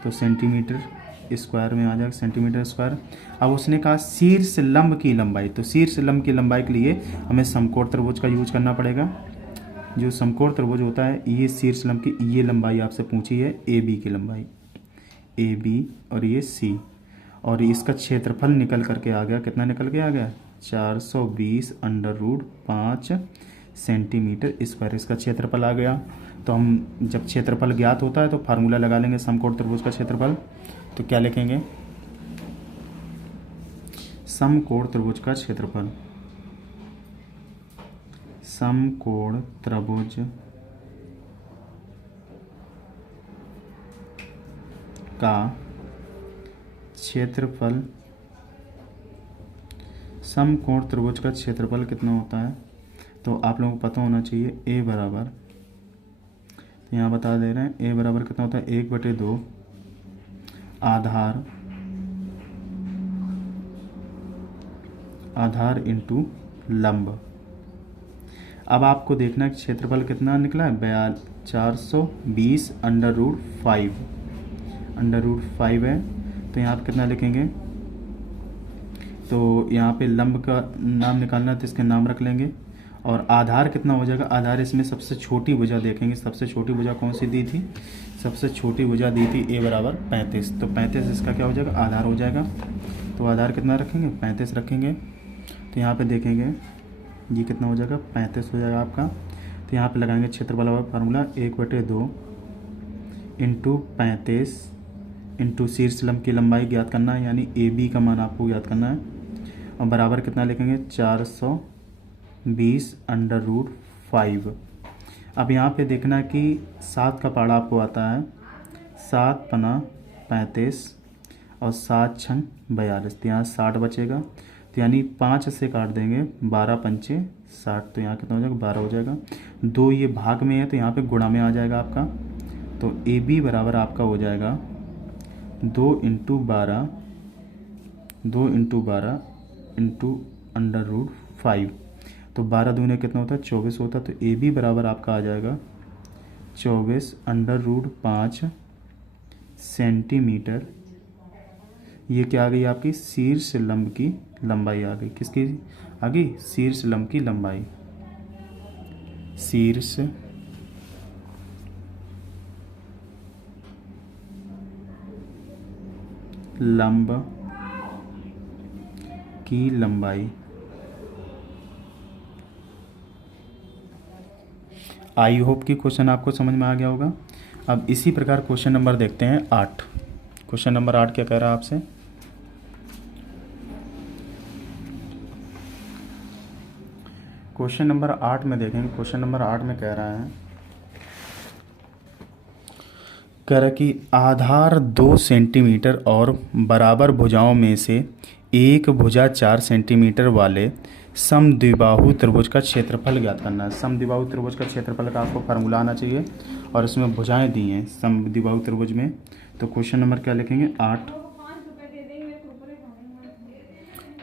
तो सेंटीमीटर स्क्वायर में आ जाएगा सेंटीमीटर स्क्वायर। अब उसने कहा शीर्ष लंब की लंबाई, तो शीर्ष लंब की लंबाई के लिए हमें समकोण त्रिभुज का यूज करना पड़ेगा। जो समकोण त्रिभुज होता है ये शीर्ष लंब की ये लंबाई आपसे पूछी है ए बी की लंबाई ए बी और ये सी और इसका क्षेत्रफल निकल करके आ गया कितना निकल के आ गया 420 √5 सेंटीमीटर स्क्वायर इसका क्षेत्रफल आ गया। तो हम जब क्षेत्रफल ज्ञात होता है तो फार्मूला लगा लेंगे समकोण त्रिभुज का क्षेत्रफल। तो क्या लिखेंगे समकोण त्रिभुज का क्षेत्रफल, समकोण त्रिभुज का क्षेत्रफल, समकोण त्रिभुज का क्षेत्रफल कितना होता है तो आप लोगों को पता होना चाहिए ए बराबर, तो यहाँ बता दे रहे हैं ए बराबर कितना होता है 1/2 आधार इंटू लंब। अब आपको देखना है क्षेत्रफल कितना निकला है 420 √5 है। तो यहाँ पे कितना लिखेंगे तो यहाँ पे लंब का नाम निकालना है तो इसके नाम रख लेंगे और आधार कितना हो जाएगा। आधार इसमें सबसे छोटी भुजा देखेंगे, सबसे छोटी भुजा कौन सी दी थी, सबसे छोटी भुजा दी थी ए बराबर 35। तो 35 इसका क्या हो जाएगा आधार हो जाएगा। तो आधार कितना रखेंगे 35 रखेंगे। तो यहाँ पे देखेंगे ये कितना हो जाएगा 35 हो जाएगा आपका। तो यहाँ पे लगाएंगे क्षेत्रफल वाला फार्मूला 1/2 इंटू 35 इंटू शीर्ष लंब की लंबाई ज्ञात करना है यानी ए बी का मान आपको ज्ञात करना है और बराबर कितना लिखेंगे 420 √5। अब यहाँ पे देखना है कि 7 का पहाड़ा आपको आता है 7 पना 35 और 7 छंग 42 तो यहाँ 60 बचेगा। तो यानी 5 से काट देंगे 12 पंचे 60 तो यहाँ कितना हो जाएगा 12 हो जाएगा। 2 ये भाग में है तो यहाँ पे गुणा में आ जाएगा आपका। तो ए बी बराबर आपका हो जाएगा 2 इंटू 12 इंटू √5। तो 12 दूने कितना होता है 24 होता है। तो ए बी बराबर आपका आ जाएगा 24 √5 सेंटीमीटर। ये क्या आ गई आपकी शीर्ष लंब की लंबाई आ गई। किसकी आ गई शीर्ष लंब की लंबाई, शीर्ष लंब की लंबाई। आई होप कि क्वेश्चन आपको समझ में आ गया होगा। अब इसी प्रकार क्वेश्चन नंबर देखते हैं 8। क्वेश्चन नंबर 8 क्या कह रहा है आपसे, क्वेश्चन नंबर 8 में देखेंगे। क्वेश्चन नंबर 8 में कह रहा है कि आधार 2 सेंटीमीटर और बराबर भुजाओं में से एक भुजा 4 सेंटीमीटर वाले समद्विबाहु त्रिभुज का क्षेत्रफल ज्ञात करना है। समद्विबाहु त्रिभुज का क्षेत्रफल का आपको फार्मूला आना चाहिए और इसमें भुजाएं दी हैं समद्विबाहु त्रिभुज में। तो क्वेश्चन नंबर क्या लिखेंगे 8।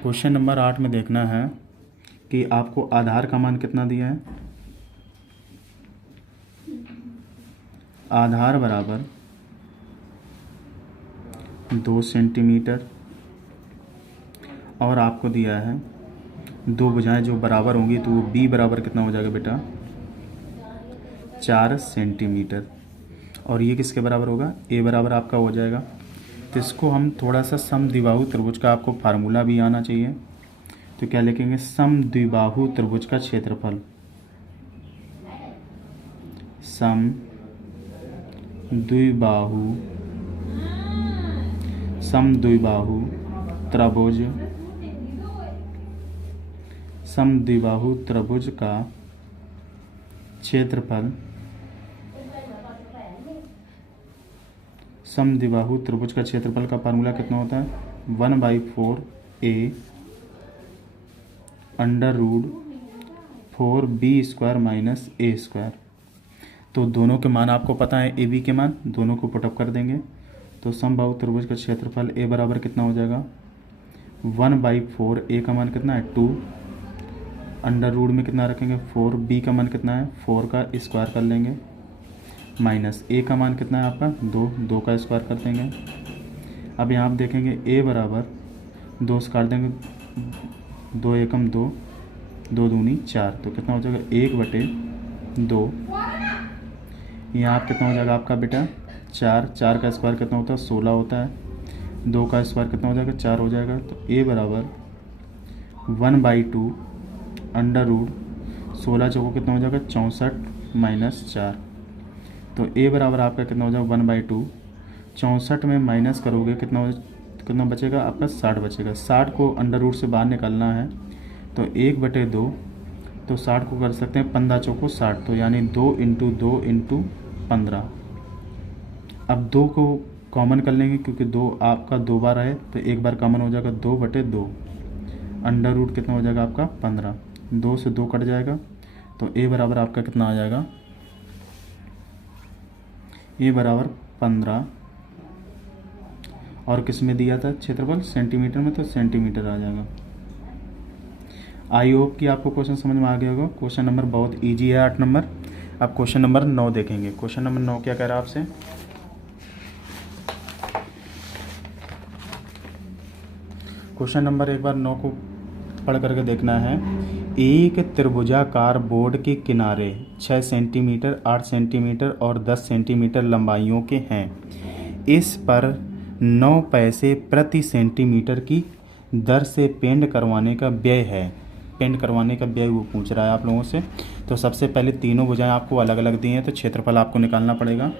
क्वेश्चन नंबर 8 में देखना है कि आपको आधार का मान कितना दिया है, आधार बराबर 2 सेंटीमीटर, और आपको दिया है दो भुजाएं जो बराबर होंगी, तो वो बी बराबर कितना हो जाएगा बेटा, 4 सेंटीमीटर। और ये किसके बराबर होगा, ए बराबर आपका हो जाएगा। तो इसको हम थोड़ा सा समद्विबाहु त्रिभुज का आपको फार्मूला भी आना चाहिए, तो क्या लिखेंगे, समद्विबाहु त्रिभुज का क्षेत्रफल, समद्विबाहु त्रिभुज, समद्विबाहु त्रिभुज का क्षेत्रफल, समद्विबाहु त्रिभुज का क्षेत्रफल का फार्मूला कितना होता है, 1/4a √4b² माइनस a²। तो दोनों के मान आपको पता है, ए बी के मान, दोनों को पुटअप कर देंगे। तो समबाहु त्रिभुज का क्षेत्रफल ए बराबर कितना हो जाएगा, 1/4, ए का मान कितना है 2, अंडर रूट में कितना रखेंगे 4, बी का मान कितना है 4 का स्क्वायर कर लेंगे, माइनस ए का मान कितना है आपका 2 का स्क्वायर कर देंगे। अब यहाँ आप देखेंगे ए बराबर 2 से काट देंगे, 2 एकम 2, 2 दूनी 4, तो कितना हो जाएगा 1/2। यहाँ आप कितना हो जाएगा आपका बेटा 4 का स्क्वायर कितना होता है 16 होता है, 2 का स्क्वायर कितना हो जाएगा 4 हो जाएगा। तो ए बराबर 1/2 अंडर रूट 16 चौको कितना हो जाएगा 64 माइनस 4। तो ए बराबर आपका कितना हो जाएगा 1/2, 64 में माइनस करोगे कितना बचेगा आपका 60 बचेगा। 60 को अंडर रूट से बाहर निकालना है, तो 1/2, तो 60 को कर सकते हैं 15 चौको 60, तो यानी 2 × 2 × 15। अब 2 को कॉमन कर लेंगे, क्योंकि 2 आपका 2 बार है, तो एक बार कॉमन हो जाएगा 2/2, अंडर रूट कितना हो जाएगा आपका 15, 2 से 2 कट जाएगा। तो ए बराबर आपका कितना आ जाएगा, ए बराबर 15, और किस में दिया था क्षेत्रफल सेंटीमीटर में, तो सेंटीमीटर आ जाएगा। आई होप कि आपको क्वेश्चन समझ में आ गया होगा। क्वेश्चन नंबर बहुत इजी है, 8 नंबर। अब क्वेश्चन नंबर 9 देखेंगे। क्वेश्चन नंबर 9 क्या कह रहा है आपसे, क्वेश्चन नंबर एक बार 9 को पढ़ करके देखना है। एक त्रिभुजाकार बोर्ड के किनारे 6 सेंटीमीटर, 8 सेंटीमीटर और 10 सेंटीमीटर लंबाइयों के हैं। इस पर 9 पैसे प्रति सेंटीमीटर की दर से पेंट करवाने का व्यय है। पेंट करवाने का व्यय वो पूछ रहा है आप लोगों से। तो सबसे पहले तीनों भुजाएं आपको अलग अलग दी हैं, तो क्षेत्रफल आपको निकालना पड़ेगा।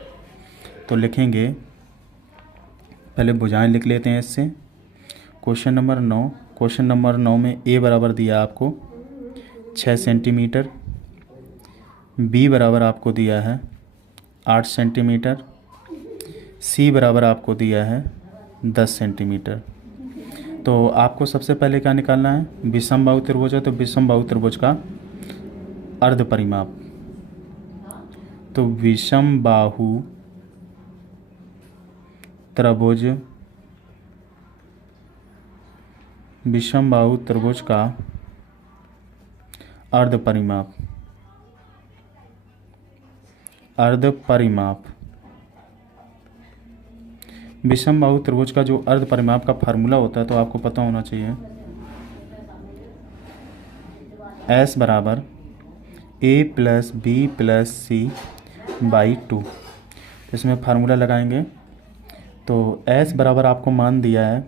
तो लिखेंगे, पहले भुजाएं लिख लेते हैं इससे। क्वेश्चन नंबर 9, क्वेश्चन नंबर 9 में ए बराबर दिया आपको 6 सेंटीमीटर, बी बराबर आपको दिया है 8 सेंटीमीटर, सी बराबर आपको दिया है 10 सेंटीमीटर। तो आपको सबसे पहले क्या निकालना है, विषमबाहु त्रिभुज है, तो विषमबाहु त्रिभुज का अर्ध परिमाप। तो विषमबाहु त्रिभुज, विषमबाहु त्रिभुज का अर्ध परिमाप, अर्ध परिमाप। विषमबाहु त्रिभुज का जो अर्ध परिमाप का फार्मूला होता है, तो आपको पता होना चाहिए, S बराबर a + b + c/2। इसमें फार्मूला लगाएंगे, तो S बराबर आपको मान दिया है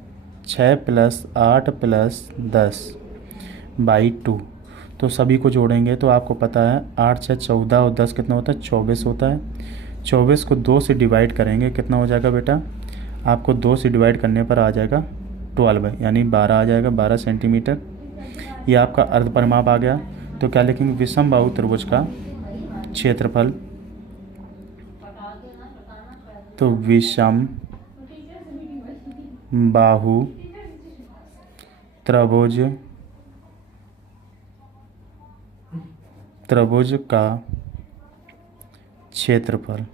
6 + 8 + 10/2। तो सभी को जोड़ेंगे तो आपको पता है 8 6 14 और 10 कितना होता है 24 होता है। 24 को 2 से डिवाइड करेंगे, कितना हो जाएगा बेटा, आपको 2 से डिवाइड करने पर आ जाएगा 12, यानी 12 आ जाएगा, 12 सेंटीमीटर। ये आपका अर्ध परिमाप आ गया। तो क्या लिखेंगे, विषमबाहु त्रिभुज का क्षेत्रफल। तो विषमबाहु त्रिभुज का क्षेत्रफल,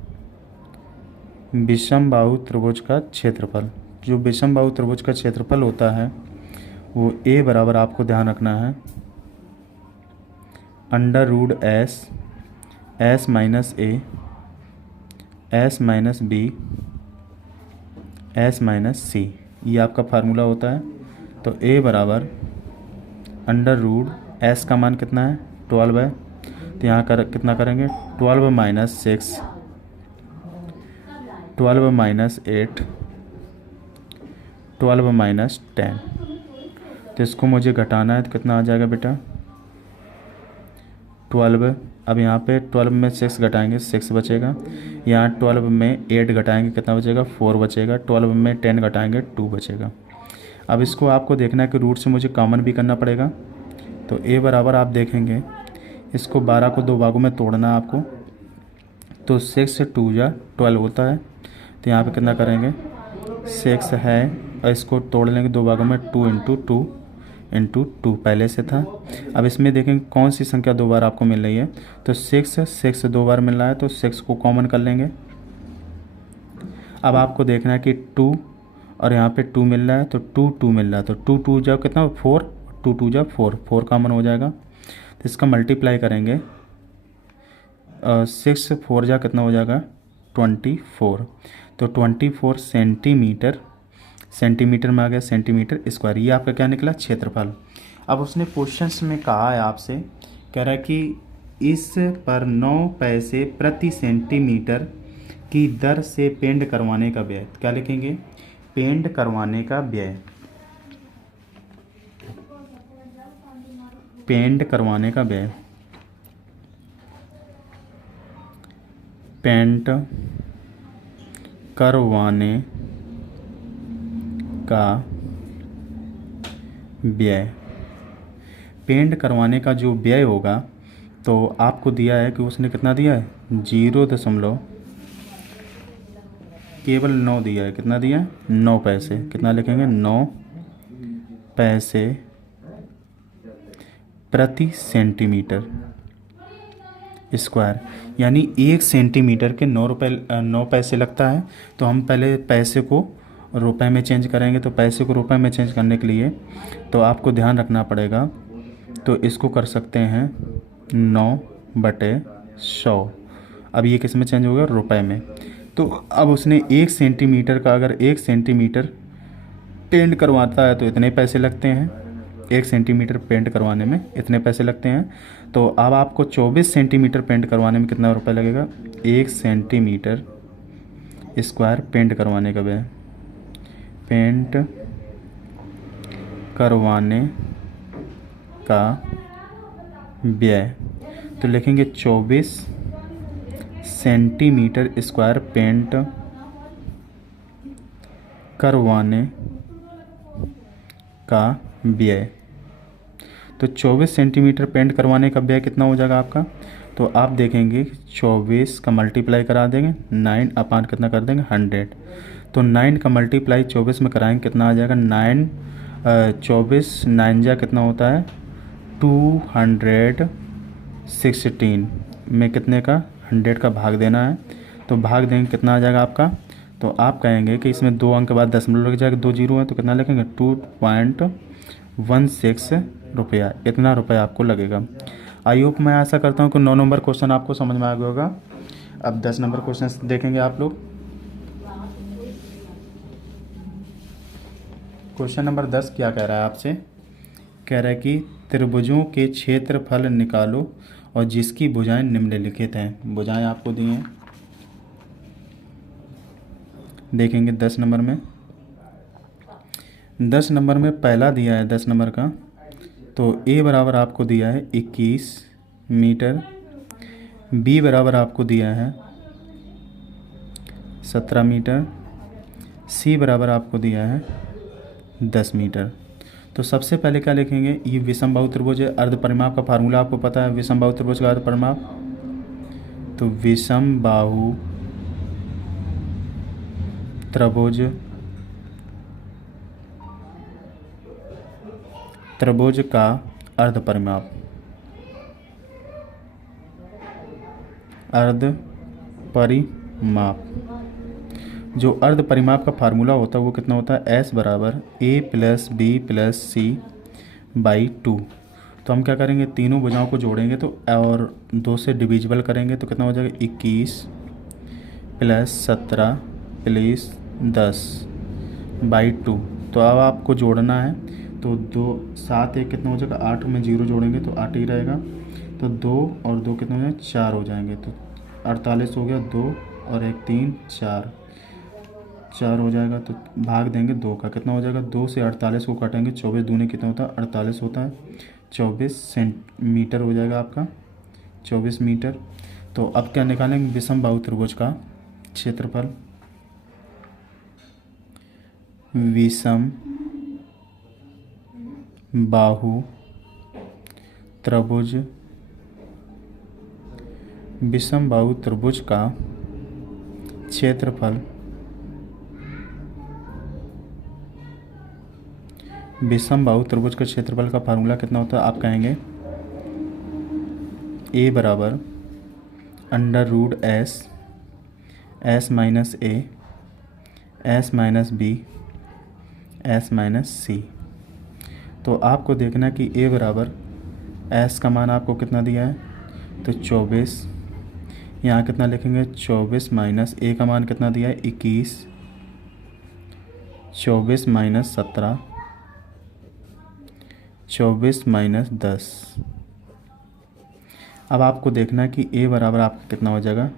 विषमबाहु त्रिभुज का क्षेत्रफल। जो विषमबाहु त्रिभुज का क्षेत्रफल होता है वो ए बराबर आपको ध्यान रखना है under root S, S minus A, S minus B, S minus C, ये आपका फार्मूला होता है। तो ए बराबर अंडर रूट एस का मान कितना है 12 है, तो यहाँ कितना करेंगे 12 माइनस 6, 12 माइनस 8, 12 माइनस 10। तो इसको मुझे घटाना है तो कितना आ जाएगा बेटा 12। अब यहाँ पे 12 में 6 घटाएंगे 6 बचेगा, यहाँ 12 में 8 घटाएंगे कितना बचेगा 4 बचेगा, 12 में 10 घटाएंगे 2 बचेगा। अब इसको आपको देखना है कि रूट से मुझे कॉमन भी करना पड़ेगा। तो ए बराबर आप देखेंगे इसको 12 को 2 भागों में तोड़ना है आपको, तो 6 से 2 जा 12 होता है। तो यहाँ पे कितना करेंगे 6 है और इसको तोड़ लेंगे 2 भागों में, 2 इंटू 2 इंटू 2 पहले से था। अब इसमें देखेंगे कौन सी संख्या 2 बार आपको मिल रही है, तो 6 2 बार मिल रहा है, तो 6 को कॉमन कर लेंगे। अब आपको देखना है कि 2 और यहाँ पे 2 मिल रहा है, तो 2 मिल रहा है, तो 2 जब कितना 4, 2 जब 4 कॉमन हो जाएगा। तो इसका मल्टीप्लाई करेंगे 6 4 जा कितना हो जाएगा 24, तो 24 सेंटीमीटर, सेंटीमीटर में आ गया सेंटीमीटर स्क्वायर, ये आपका क्या निकला क्षेत्रफल। अब उसने क्वेश्चंस में कहा है आपसे, कह रहा है कि इस पर 9 पैसे प्रति सेंटीमीटर की दर से पेंट करवाने का व्यय, क्या लिखेंगे पेंट करवाने का व्यय, पेंट करवाने का व्यय, पेंट करवाने का व्यय, पेंट करवाने का जो व्यय होगा, तो आपको दिया है कि उसने कितना दिया है 0 केवल 9 दिया है, कितना दिया है 9 पैसे, कितना लिखेंगे 9 पैसे प्रति सेंटीमीटर स्क्वायर, यानी 1 सेंटीमीटर के 9 पैसे लगता है। तो हम पहले पैसे को रुपए में चेंज करेंगे, तो पैसे को रुपए में चेंज करने के लिए तो आपको ध्यान रखना पड़ेगा, तो इसको कर सकते हैं 9/100। अब ये किस में चेंज होगा रुपए में। तो अब उसने 1 सेंटीमीटर का, अगर 1 सेंटीमीटर पेंट करवाता है तो इतने पैसे लगते हैं, 1 सेंटीमीटर पेंट करवाने में इतने पैसे लगते हैं। तो अब आपको 24 सेंटीमीटर पेंट करवाने में कितना रुपए लगेगा 1 सेंटीमीटर स्क्वायर पेंट करवाने का व्यय, पेंट करवाने का व्यय, तो लिखेंगे 24 सेंटीमीटर स्क्वायर पेंट करवाने का व्यय। तो 24 सेंटीमीटर पेंट करवाने का व्यय कितना हो जाएगा आपका, तो आप देखेंगे 24 का मल्टीप्लाई करा देंगे 9 अपान कितना कर देंगे 100, तो 9 का मल्टीप्लाई 24 में कराएंगे कितना आ जाएगा 9 24 9 जा कितना होता है 216 में कितने का 100 का भाग देना है, तो भाग देंगे कितना आ जाएगा आपका, तो आप कहेंगे कि इसमें 2 अंक के बाद दशमलव लग जाएगा, 2 जीरो है तो कितना लिखेंगे 2.16 रुपया, इतना रुपया आपको लगेगा। आई होप मैं ऐसा करता हूँ कि 9 नंबर क्वेश्चन आपको समझ में आ गया होगा। अब 10 नंबर क्वेश्चन देखेंगे आप लोग। क्वेश्चन नंबर 10 क्या कह रहा है आपसे, कह रहा है कि त्रिभुजों के क्षेत्रफल निकालो और जिसकी भुजाएं निम्नलिखित हैं। भुजाएं आपको दी हैं, देखेंगे 10 नंबर में। 10 नंबर में पहला दिया है 10 नंबर का, तो ए बराबर आपको दिया है 21 मीटर, बी बराबर आपको दिया है 17 मीटर, सी बराबर आपको दिया है 10 मीटर। तो सबसे पहले क्या लिखेंगे, ये विषमबाहु त्रिभुज है, अर्ध परिमाप का फार्मूला आपको पता है विषमबाहु त्रिभुज का अर्ध परिमाप, तो विषमबाहु त्रिभुज का अर्ध परिमाप, अर्ध परिमाप, जो अर्ध परिमाप का फार्मूला होता है वो कितना होता है, S बराबर A + B + C/2। तो हम क्या करेंगे, तीनों भुजाओं को जोड़ेंगे तो और 2 से डिविजिबल करेंगे तो कितना हो जाएगा, 21 प्लस 17 प्लस 10/2। तो अब आपको जोड़ना है तो 2 7 1 कितना हो जाएगा, 8 में 0 जोड़ेंगे तो 8 ही रहेगा। तो 2 और 2 कितना हो जाएगा, 4 हो जाएंगे। तो 48 हो गया, 2 और 1 3 4 हो जाएगा। तो भाग देंगे 2 का, कितना हो जाएगा, 2 से 48 को काटेंगे, 24 दूनी कितना होता है, 48 होता है। 24 सेंटीमीटर हो जाएगा आपका, 24 मीटर। तो अब क्या निकालेंगे, विषम बाहु त्रिभुज का क्षेत्रफल। विषम बाहु त्रिभुज, विषम बाहु त्रिभुज का क्षेत्रफल। विषम बाहु त्रिभुज के क्षेत्रफल का फार्मूला कितना होता है, आप कहेंगे a बराबर √s s minus a s minus b s minus c। तो आपको देखना कि a बराबर s का मान आपको कितना दिया है, तो 24। यहाँ कितना लिखेंगे, 24 माइनस a का मान कितना दिया है, 21। 24 माइनस 17, 24 माइनस 10। अब आपको देखना है कि a बराबर आपका कितना हो जाएगा,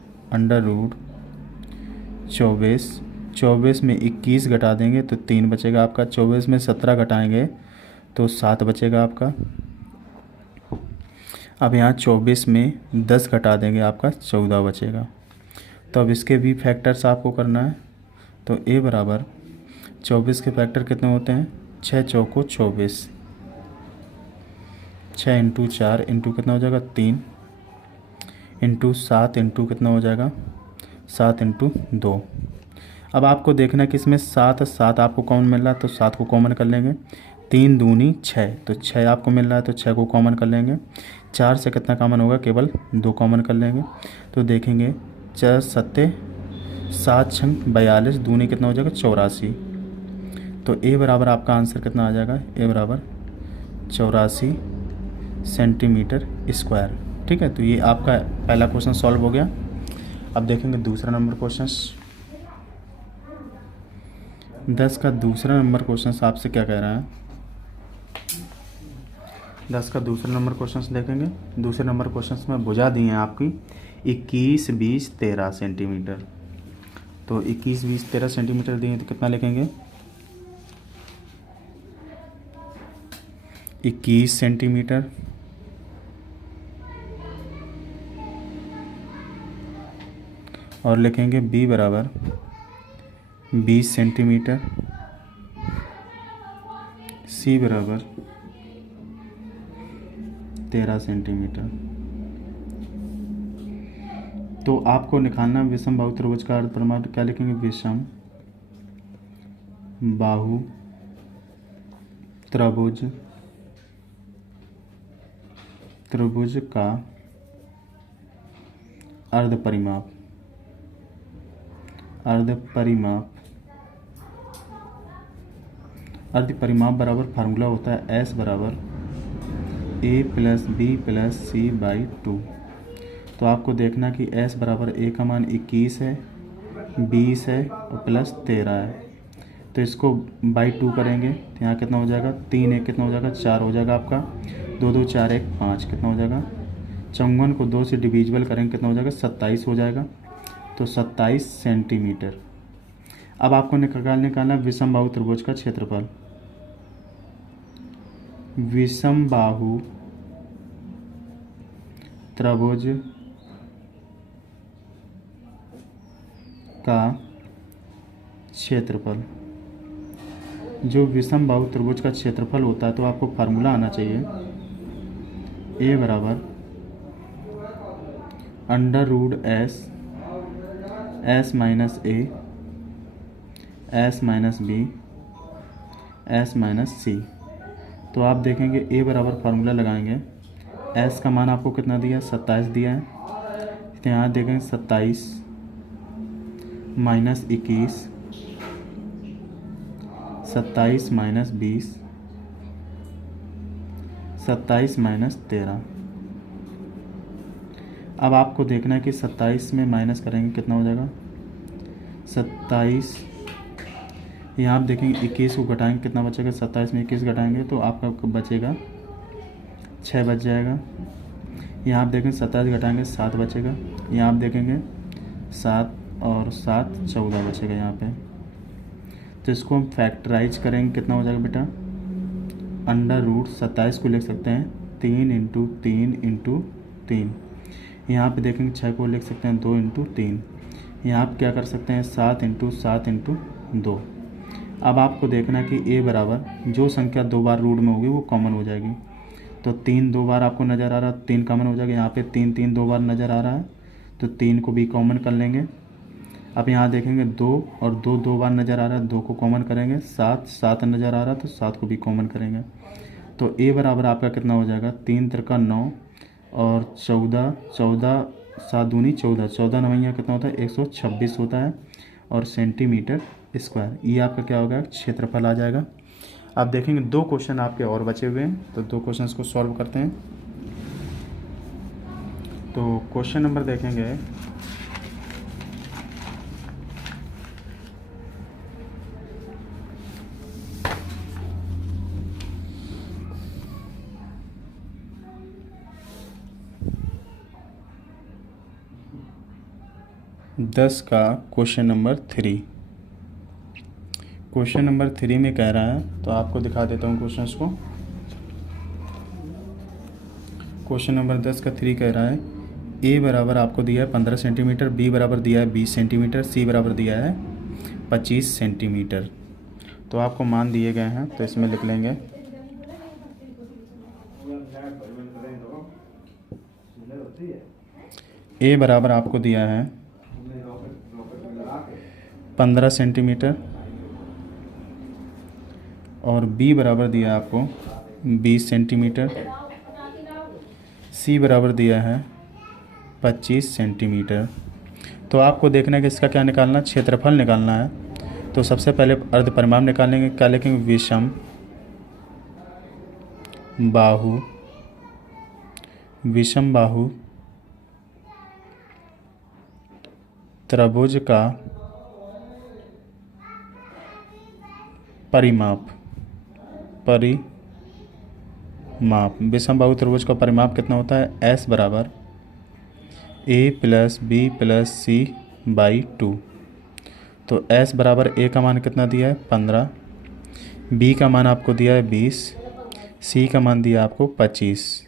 √24। 24 में 21 घटा देंगे तो 3 बचेगा आपका। 24 में 17 घटाएंगे तो 7 बचेगा आपका। अब यहाँ 24 में 10 घटा देंगे आपका 14 बचेगा। तो अब इसके भी फैक्टर्स आपको करना है। तो a बराबर 24 के फैक्टर कितने होते हैं, 6 चौको 24, 6 इंटू 4 इंटू कितना हो जाएगा, 3 इंटू 7 इंटू कितना हो जाएगा, 7 इंटू 2। अब आपको देखना है कि इसमें 7 आपको कॉमन मिल रहा है तो 7 को कॉमन कर लेंगे। 3 दूनी 6, तो 6 आपको मिल रहा है तो 6 को कॉमन कर लेंगे। 4 से कितना कॉमन होगा, केवल 2 कॉमन कर लेंगे। तो देखेंगे 4 7 7 6 42, दूनी कितना हो जाएगा, 84। तो a बराबर आपका आंसर कितना आ जाएगा, a बराबर 84 सेंटीमीटर स्क्वायर। ठीक है, तो ये आपका पहला क्वेश्चन सॉल्व हो गया। अब देखेंगे दूसरा नंबर क्वेश्चन। 10 का दूसरा नंबर क्वेश्चन आपसे क्या कह रहा है, 10 का दूसरा नंबर क्वेश्चन देखेंगे। दूसरे नंबर क्वेश्चन में भुजा दी हैं आपकी 21 20 13 सेंटीमीटर। तो 21 20 13 सेंटीमीटर दिए तो कितना लिखेंगे, 21 सेंटीमीटर और लिखेंगे b बराबर 20 सेंटीमीटर, c बराबर 13 सेंटीमीटर। तो आपको निकालना विषम बाहु त्रिभुज का अर्ध परिमाण। क्या लिखेंगे, विषम बाहु त्रिभुज का अर्ध परिमाप। अर्ध परिमाप बराबर फार्मूला होता है s बराबर a plus B plus c/2। तो आपको देखना कि s बराबर a का मान 21 है, 20 है और प्लस 13 है। तो इसको /2 करेंगे तो यहाँ कितना हो जाएगा, 3 1 कितना हो जाएगा, 4 हो जाएगा आपका। 2 2 4 1 5 कितना हो जाएगा। 54 को 2 से डिविजिबल करेंगे कितना हो जाएगा, 27 हो जाएगा। तो 27 सेंटीमीटर। अब आपको निकालना विषम बाहु त्रिभुज का क्षेत्रफल। विषम बाहु त्रिभुज का क्षेत्रफल। जो विषम बाहु त्रिभुज का क्षेत्रफल होता है तो आपको फार्मूला आना चाहिए, a बराबर √s minus a s minus b s minus c। तो आप देखेंगे a बराबर फार्मूला लगाएंगे, s का मान आपको कितना दिया है, 27 दिया है। तो यहाँ देखेंगे 27 माइनस 21, 27 माइनस 20, 27 माइनस 13। अब आपको देखना है कि 27 में माइनस करेंगे कितना हो जाएगा। 27, यहाँ आप देखेंगे 21 को घटाएंगे कितना बचेगा। 27 में 21 घटाएंगे तो आपका बचेगा 6 बच जाएगा। यहाँ आप देखेंगे 27 घटाएंगे 7 बचेगा। यहाँ आप देखेंगे 7 और 7 14 बचेगा यहाँ पे। तो इसको हम फैक्टराइज करेंगे कितना हो जाएगा बेटा। अंडर रूट 27 को लिख सकते हैं 3 इंटू 3 इंटू 3। यहाँ पर देखेंगे 6 को लिख सकते हैं 2 इंटू 3। यहाँ आप क्या कर सकते हैं 7 इंटू 7 इंटू 2। अब आपको देखना है कि a बराबर जो संख्या 2 बार रूट में होगी वो कॉमन हो जाएगी। तो 3 2 बार आपको नज़र आ रहा है, 3 कॉमन हो जाएगा। यहाँ पे 3 3 2 बार नज़र आ रहा है तो 3 को भी कॉमन कर लेंगे। अब यहाँ देखेंगे 2 और 2 2 बार नज़र आ रहा है, 2 को कॉमन करेंगे। 7 7 नज़र आ रहा है तो 7 को भी कॉमन करेंगे। तो a बराबर आपका कितना हो जाएगा 3 त्रिका 9 और 14 14 7 दूनी 14 14 नवैया कितना होता है 126 होता है और सेंटीमीटर स्क्वायर। ये आपका क्या होगा क्षेत्रफल आ जाएगा। आप देखेंगे 2 क्वेश्चन आपके और बचे हुए हैं तो 2 क्वेश्चंस को सॉल्व करते हैं। तो क्वेश्चन नंबर देखेंगे दस का क्वेश्चन नंबर 3। क्वेश्चन नंबर 3 में कह रहा है तो आपको दिखा देता हूँ क्वेश्चंस को। क्वेश्चन नंबर 10 का 3 कह रहा है a बराबर आपको दिया है 15 सेंटीमीटर, b बराबर दिया है 20 सेंटीमीटर, c बराबर दिया है 25 सेंटीमीटर। तो आपको मान दिए गए हैं तो इसमें लिख लेंगे। a बराबर आपको दिया है 15 सेंटीमीटर और b बराबर दिया है आपको 20 सेंटीमीटर, c बराबर दिया है 25 सेंटीमीटर। तो आपको देखना है कि इसका क्या निकालना है, क्षेत्रफल निकालना है। तो सबसे पहले अर्ध परिमाप निकालेंगे। क्या लिखेंगे विषम बाहु त्रिभुज का परिमाप विषम बाहु त्रिभुज का परिमाप कितना होता है s बराबर a plus B plus C by 2। तो s बराबर a का मान कितना दिया है 15, b का मान आपको दिया है 20, c का मान दिया आपको 25,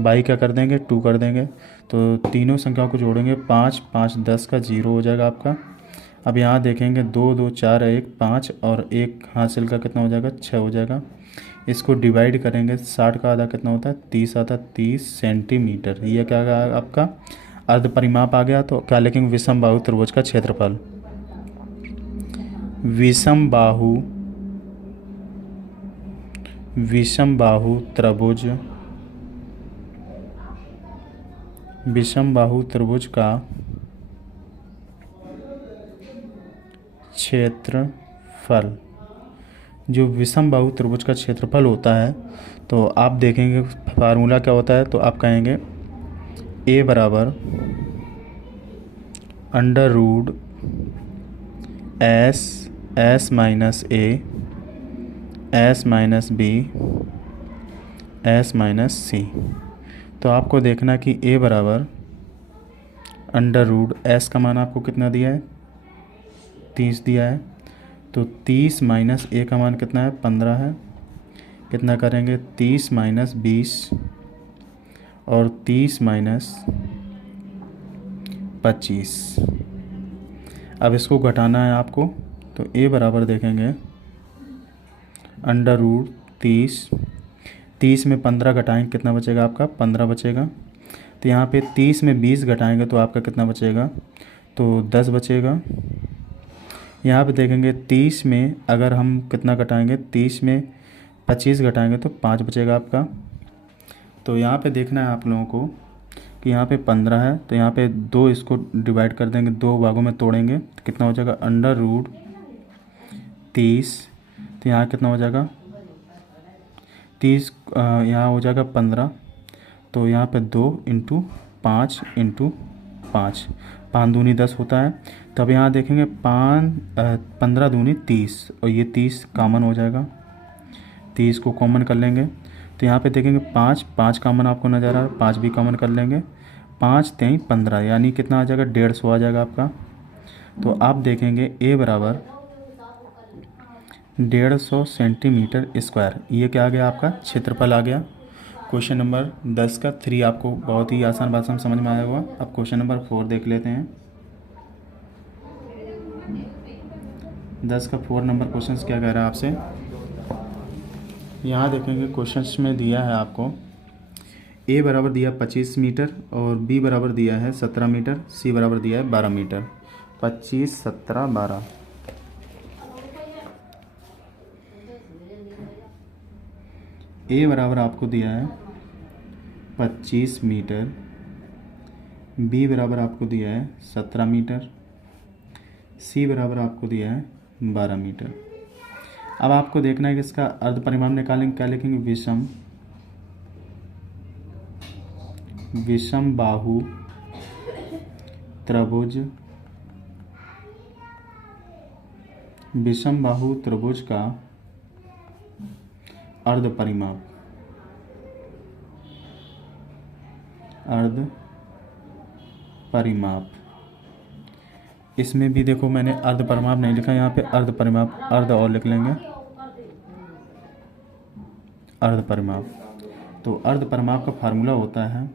बाई क्या कर देंगे 2 कर देंगे। तो तीनों संख्याओं को जोड़ेंगे 5 5 10 का 0 हो जाएगा आपका। अब यहाँ देखेंगे 2 2 4 1 5 और 1 हासिल का कितना हो जाएगा 6 हो जाएगा। इसको डिवाइड करेंगे 60 का आधा कितना होता है 30 आता है 30 सेंटीमीटर। ये क्या आ गया आपका अर्ध परिमाप आ गया। तो क्या लिखेंगे विषम बाहु त्रिभुज का क्षेत्रफल। विषम बाहु त्रिभुज का क्षेत्रफल। जो विषम बाहु त्रिभुज का क्षेत्रफल होता है तो आप देखेंगे फार्मूला क्या होता है। तो आप कहेंगे a बराबर under root s minus a s minus b s minus c। तो आपको देखना कि a बराबर अंडर रूट s का मान आपको कितना दिया है 30 दिया है। तो 30 माइनस a का मान कितना है 15 है। कितना करेंगे 30 माइनस 20 और 30 माइनस 25। अब इसको घटाना है आपको। तो a बराबर देखेंगे अंडर रूट 30 में 15 घटाएंगे कितना बचेगा आपका 15 बचेगा। तो यहाँ पे 30 में 20 घटाएंगे तो आपका कितना बचेगा तो 10 बचेगा। यहाँ पे देखेंगे 30 में अगर हम कितना घटाएंगे 30 में 25 घटाएंगे तो 5 बचेगा आपका। तो यहाँ पे देखना है आप लोगों को कि यहाँ पे 15 है तो यहाँ पे 2 इसको डिवाइड कर देंगे 2 भागों में तोड़ेंगे तो कितना हो जाएगा अंडर रूट 30। तो यहाँ कितना हो जाएगा 30 यहाँ हो जाएगा 15, तो यहाँ पे 2 इंटू 5 इंटू 5, 5 दूनी 10 होता है। तो अब यहाँ देखेंगे 15 दूनी 30, और ये 30 कॉमन हो जाएगा, 30 को कॉमन कर लेंगे। तो यहाँ पे देखेंगे 5 कॉमन आपको नज़र आ रहा है, 5 भी कॉमन कर लेंगे, 5 3 15, यानी कितना आ जाएगा 150 आ जाएगा आपका। तो आप देखेंगे ए बराबर 150 सेंटीमीटर स्क्वायर, ये क्या आ गया आपका क्षेत्रफल आ गया। क्वेश्चन नंबर 10 का 3 आपको बहुत ही आसान भाषा में समझ में आया हुआ। अब क्वेश्चन नंबर 4 देख लेते हैं। 10 का 4 नंबर क्वेश्चन क्या कह रहा है आपसे। यहाँ देखेंगे क्वेश्चंस में दिया है आपको ए बराबर दिया 25 मीटर और बी बराबर दिया है 17 मीटर, सी बराबर दिया है 12 मीटर। 25 17 12, ए बराबर आपको दिया है 25 मीटर, बी बराबर आपको दिया है 17 मीटर, सी बराबर आपको दिया है 12 मीटर। अब आपको देखना है कि इसका अर्ध परिमाण निकालेंगे, क्या लिखेंगे, विषम बाहु त्रिभुज, विषम बाहु त्रिभुज का अर्ध परिमाप, अर्ध परिमाप। इसमें भी देखो मैंने अर्ध परिमाप नहीं लिखा, यहाँ पे अर्ध परिमाप, अर्ध और लिख लेंगे, अर्ध परिमाप। तो अर्ध परिमाप का फार्मूला होता है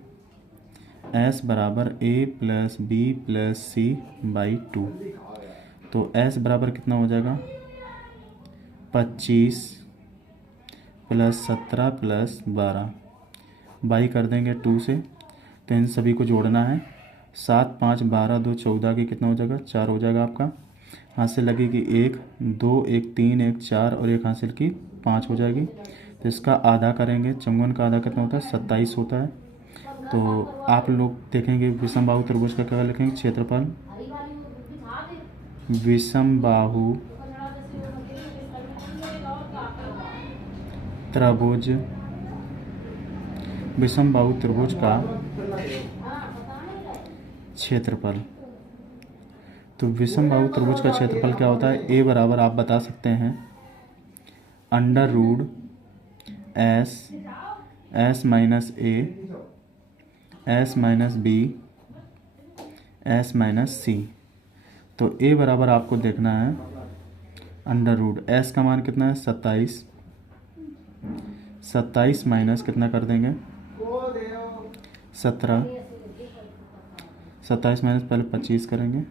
S बराबर A plus B plus C by 2। तो S बराबर कितना हो जाएगा 25 प्लस 17 प्लस 12, बाई कर देंगे 2 से, तो इन सभी को जोड़ना है। 7 5 12 2 14 की कितना हो जाएगा 4 हो जाएगा आपका। हासिल लगेगी 1 2 1 3 1 4 और एक हासिल की 5 हो जाएगी। तो इसका आधा करेंगे, चौगुन का आधा कितना होता है 27 होता है। तो आप लोग देखेंगे विषम बाहु त्रिभुज का क्या लिखेंगे, क्षेत्रफल विषम बाहु त्रिभुज, विषम बाहु त्रिभुज का क्षेत्रफल। तो विषम बाहु त्रिभुज का क्षेत्रफल क्या होता है, ए बराबर आप बता सकते हैं under root S minus A S minus B S minus C. तो ए बराबर आपको देखना है अंडर रूट, एस का मान कितना है 27, 27 माइनस कितना कर देंगे 17, 27 माइनस पहले 25 करेंगे,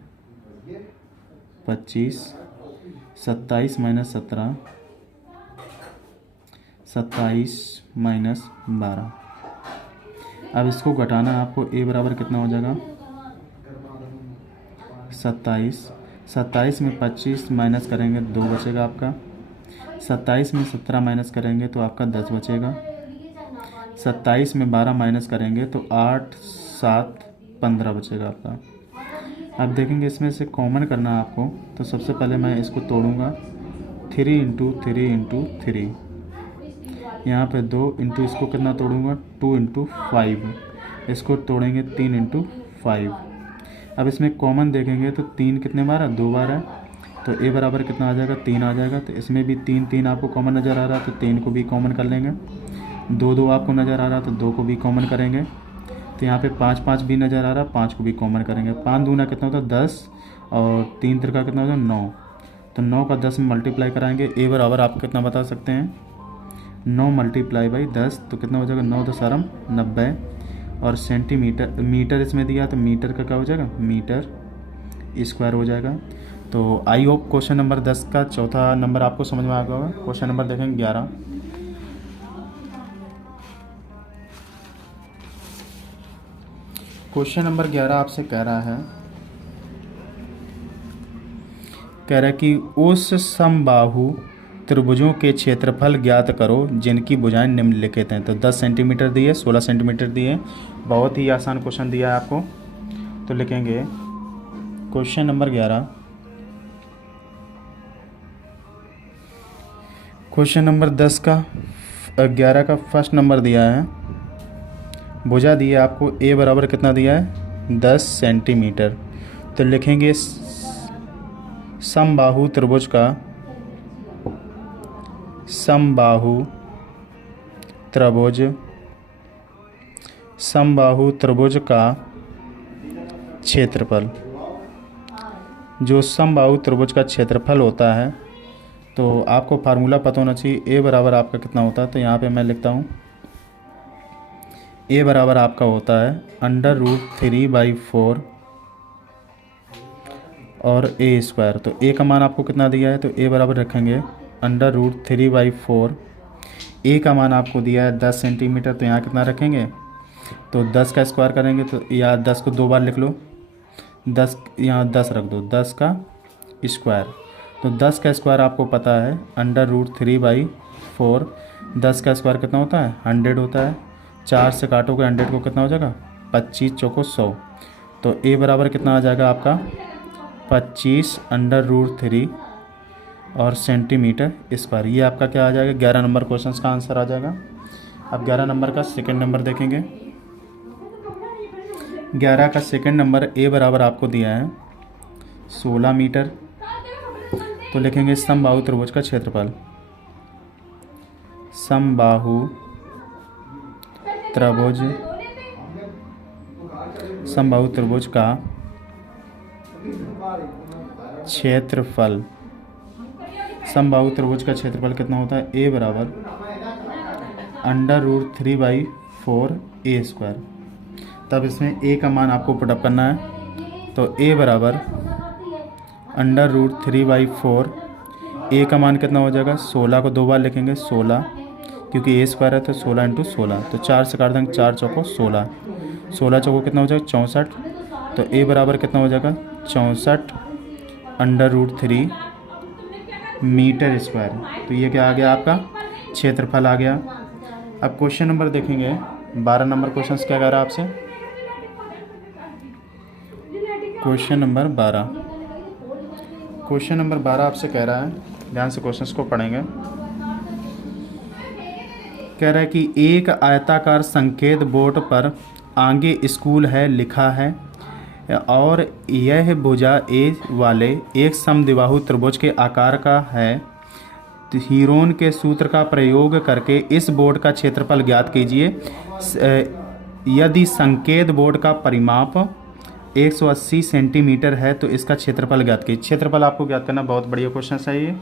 25 27 माइनस 17, 27 माइनस 12। अब इसको घटाना है आपको, ए बराबर कितना हो जाएगा 27, 27 में 25 माइनस करेंगे 2 बचेगा आपका, 27 में 17 माइनस करेंगे तो आपका 10 बचेगा, 27 में 12 माइनस करेंगे तो 8 7 15 बचेगा आपका। अब देखेंगे इसमें से कॉमन करना है आपको, तो सबसे पहले मैं इसको तोड़ूंगा 3 इंटू 3 इंटू 3, यहाँ पे 2 इंटू इसको कितना तोड़ूंगा 2 इंटू 5, इसको तोड़ेंगे 3 इंटू 5। अब इसमें कॉमन देखेंगे तो 3 कितने बार है 2 बार है, तो ए बराबर कितना आ जाएगा 3 आ जाएगा। तो इसमें भी 3 3 आपको कॉमन नज़र आ रहा है तो 3 को भी कॉमन कर लेंगे, 2 2 आपको नज़र आ रहा है तो 2 को भी कॉमन करेंगे। तो यहाँ पे 5 5 भी नज़र आ रहा है, 5 को भी कॉमन करेंगे। 5 दूना कितना होता है 10 और 3 तिरका कितना होता है 9, तो 9 का 10 में मल्टीप्लाई कराएंगे। ए बराबर आप कितना बता सकते हैं 9 मल्टीप्लाई बाई 10, तो कितना हो जाएगा 9 10 90। और सेंटीमीटर मीटर इसमें दिया तो मीटर का क्या हो जाएगा मीटर स्क्वायर हो जाएगा। तो आई होप क्वेश्चन नंबर 10 का चौथा नंबर आपको समझ में आ गया होगा। क्वेश्चन नंबर देखेंगे 11। क्वेश्चन नंबर 11 आपसे कह रहा है कि उस समबाहु त्रिभुजों के क्षेत्रफल ज्ञात करो जिनकी भुजाएं निम्नलिखित हैं। तो 10 सेंटीमीटर दिए, 16 सेंटीमीटर दिए, बहुत ही आसान क्वेश्चन दिया है आपको। तो लिखेंगे क्वेश्चन नंबर 11, क्वेश्चन नंबर 10 का 11 का फर्स्ट नंबर दिया है, भुजा दी है आपको ए बराबर कितना दिया है 10 सेंटीमीटर। तो लिखेंगे समबाहु त्रिभुज का समबाहु त्रिभुज का क्षेत्रफल। जो समबाहु त्रिभुज का क्षेत्रफल होता है तो आपको फार्मूला पता होना चाहिए। ए बराबर आपका कितना होता है, तो यहाँ पे मैं लिखता हूँ ए बराबर आपका होता है √3/4 और ए स्क्वायर। तो ए का मान आपको कितना दिया है, तो ए बराबर रखेंगे √3/4। ए का मान आपको दिया है 10 सेंटीमीटर, तो यहाँ कितना रखेंगे, तो 10 का स्क्वायर करेंगे तो या 10 को 2 बार लिख लो, 10 यहाँ 10 रख दो, 10 का स्क्वायर। तो 10 का स्क्वायर आपको पता है √3/4। 10 का स्क्वायर कितना होता है 100 होता है। 4 से काटोगे 100 को कितना हो जाएगा 25 चौको 100। तो ए बराबर कितना आ जाएगा आपका 25 √3 और सेंटीमीटर स्क्वायर। ये आपका क्या आ जाएगा 11 नंबर क्वेश्चन का आंसर आ जाएगा। अब 11 नंबर का सेकंड नंबर देखेंगे। 11 का सेकंड नंबर ए बराबर आपको दिया है 16 मीटर। तो लिखेंगे समबाहु त्रिभुज का क्षेत्रफल। समबाहु त्रिभुज का क्षेत्रफल। समबाहु त्रिभुज का क्षेत्रफल कितना होता है, ए बराबर √3/4 ए स्क्वायर। तब इसमें ए का मान आपको पुटअप करना है, तो ए बराबर √3/4। ए का मान कितना हो जाएगा 16 को 2 बार लिखेंगे 16, क्योंकि ए स्क्वायर है तो 16 × 16। तो 4 से काट देंगे 4 चौको 16, 16 चौको कितना हो जाएगा 64। तो ए बराबर कितना हो जाएगा 64 √3 मीटर स्क्वायर। तो ये क्या आ गया आपका क्षेत्रफल आ गया। अब क्वेश्चन नंबर देखेंगे 12 नंबर क्वेश्चन क्या कह रहा है आपसे। क्वेश्चन नंबर 12 आपसे कह रहा है, ध्यान से क्वेश्चंस को पढ़ेंगे। कह रहा है कि एक आयताकार संकेत बोर्ड पर आगे स्कूल है लिखा है और यह भुजा ए वाले एक समद्विबाहु त्रिभुज के आकार का है। हीरोन के सूत्र का प्रयोग करके इस बोर्ड का क्षेत्रफल ज्ञात कीजिए। यदि संकेत बोर्ड का परिमाप 180 सेंटीमीटर है तो इसका क्षेत्रफल ज्ञात कीजिए। क्षेत्रफल आपको ज्ञात करना बहुत बढ़िया क्वेश्चन है। ये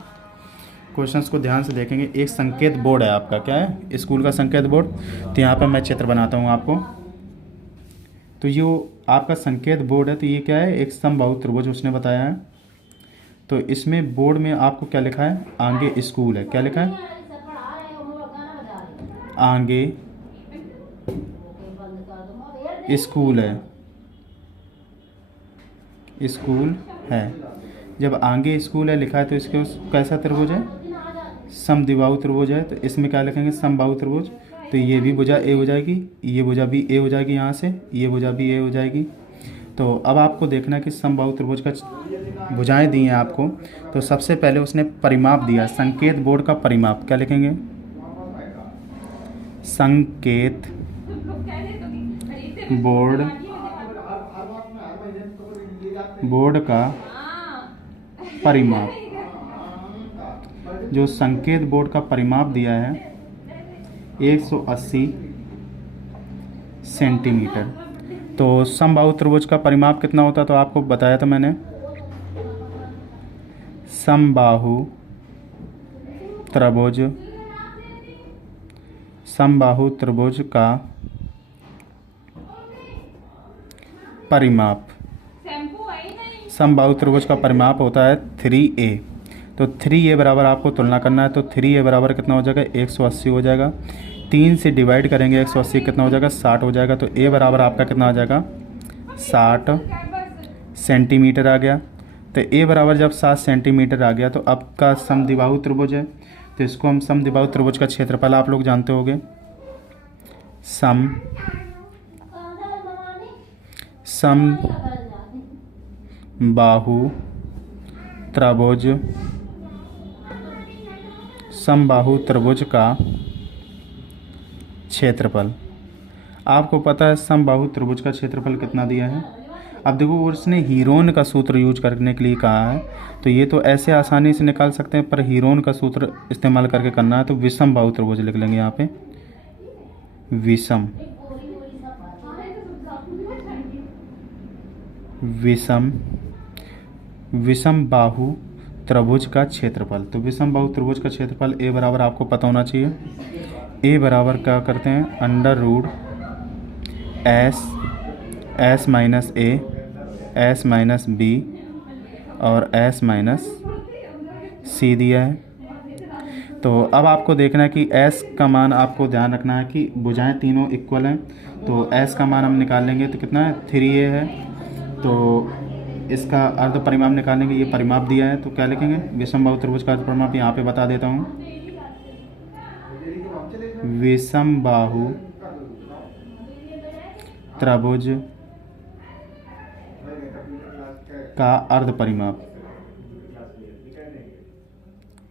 क्वेश्चंस को ध्यान से देखेंगे। एक संकेत बोर्ड है आपका, क्या है स्कूल का संकेत बोर्ड। तो यहाँ पर मैं चित्र बनाता हूँ आपको। तो जो आपका संकेत बोर्ड है तो ये क्या है, एक समबाहु त्रिभुज उसने बताया है। तो इसमें बोर्ड में आपको क्या लिखा है, आगे स्कूल है। क्या लिखा है, आगे स्कूल है, स्कूल है। जब आगे स्कूल है लिखा है तो इसके कैसा त्रिभुज है, समद्विबाहु त्रिभुज है। तो इसमें क्या लिखेंगे समबाहु त्रिभुज। तो ये भी भुजा ए हो जाएगी, ये भुजा भी ए हो जाएगी, यहाँ से ये भुजा भी ए हो जाएगी। तो अब आपको देखना है कि समबाहु त्रिभुज का भुजाएं दी हैं आपको। तो सबसे पहले उसने परिमाप दिया, संकेत बोर्ड का परिमाप। क्या लिखेंगे, संकेत बोर्ड का परिमाप। जो संकेत बोर्ड का परिमाप दिया है 180 सेंटीमीटर। तो समबाहु त्रिभुज का परिमाप कितना होता है, तो आपको बताया था मैंने। समबाहु त्रिभुज का परिमाप, समबाहु त्रिभुज का परिमाप होता है 3a। तो 3a बराबर आपको तुलना करना है। तो 3a बराबर कितना हो जाएगा 180 हो जाएगा। 3 से डिवाइड करेंगे 180 कितना हो जाएगा 60 हो जाएगा। तो a बराबर आपका कितना आ जाएगा 60 सेंटीमीटर आ गया। तो a बराबर जब 60 सेंटीमीटर आ गया तो आपका समद्विबाहु त्रिभुज है। तो इसको हम समद्विबाहु त्रिभुज का क्षेत्रफल आप लोग जानते होंगे, समबाहु त्रिभुज का क्षेत्रफल। आपको पता है समबाहु त्रिभुज का क्षेत्रफल कितना दिया है। अब देखो उसने हीरोन का सूत्र यूज करने के लिए कहा है, तो ये तो ऐसे आसानी से निकाल सकते हैं, पर हीरोन का सूत्र इस्तेमाल करके करना है। तो विषम बाहु त्रिभुज लिख लेंगे यहाँ पे, विषम विषम विषम बाहु त्रिभुज का क्षेत्रफल। तो विषम बाहु त्रिभुज का क्षेत्रफल ए बराबर आपको पता होना चाहिए। ए बराबर क्या करते हैं, under root S minus A, S minus B और एस माइनस सी दिया है। तो अब आपको देखना है कि s का मान आपको ध्यान रखना है कि भुजाएं तीनों इक्वल हैं। तो s का मान हम निकाल लेंगे तो कितना है, 3a है। तो इसका अर्ध परिमाप निकालेंगे, ये परिमाप दिया है तो क्या लिखेंगे, विषम बाहु त्रिभुज का अर्ध परिमाप यहाँ पे बता देता हूँ। विषम बाहु त्रिभुज का अर्ध परिमाप,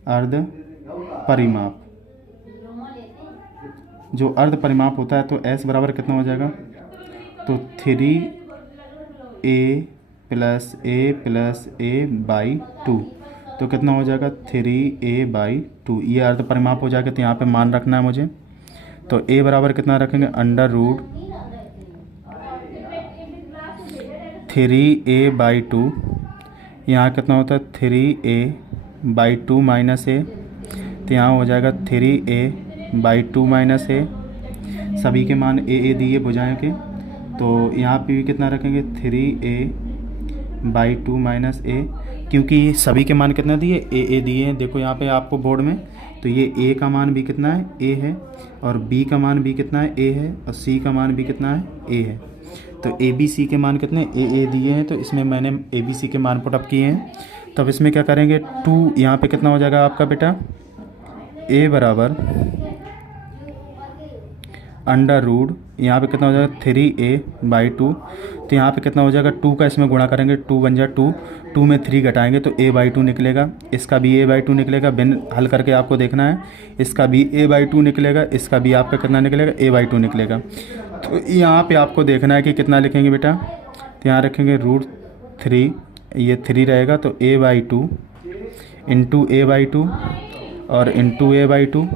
अर्ध परिमाप, जो अर्ध परिमाप होता है तो s बराबर कितना हो जाएगा, तो 3a प्लस a बाई 2, तो कितना हो जाएगा 3a बाई 2। ये अर्ध परिमाप हो जाएगा, तो यहाँ पे मान रखना है मुझे। तो a बराबर कितना रखेंगे, अंडर रूट 3a बाई 2, यहाँ कितना होता है 3a बाई 2 माइनस a, तो यहाँ हो जाएगा 3a बाई 2 माइनस a। सभी के मान a दिए भुजाएं के, तो यहाँ पे भी कितना रखेंगे 3a बाई 2 माइनस a, क्योंकि सभी के मान कितना दिए a दिए हैं। देखो यहाँ पे आपको बोर्ड में, तो ये a का मान भी कितना है a है, और b का मान भी कितना है a है, और c का मान भी कितना है a है। तो a b c के मान कितने a दिए हैं, तो इसमें मैंने a b c के मान पुटअप किए हैं। तब इसमें क्या करेंगे 2, यहाँ पे कितना हो जाएगा आपका बेटा, a बराबर अंडर रूट, यहाँ पे कितना हो जाएगा 3a बाई 2, तो यहाँ पे कितना हो जाएगा 2 का इसमें गुणा करेंगे, 2 बन जाए 2, 2 में 3 घटाएंगे तो a बाई 2 निकलेगा। इसका भी a बाई 2 निकलेगा, बिन हल करके आपको देखना है। इसका भी a बाई 2 निकलेगा, इसका भी आपका कितना निकलेगा a बाई 2 निकलेगा। तो यहाँ पे आपको देखना है कि कितना लिखेंगे बेटा, तो यहाँ रखेंगे रूट 3, ये 3 रहेगा, तो a by 2 into a by 2 और into a by 2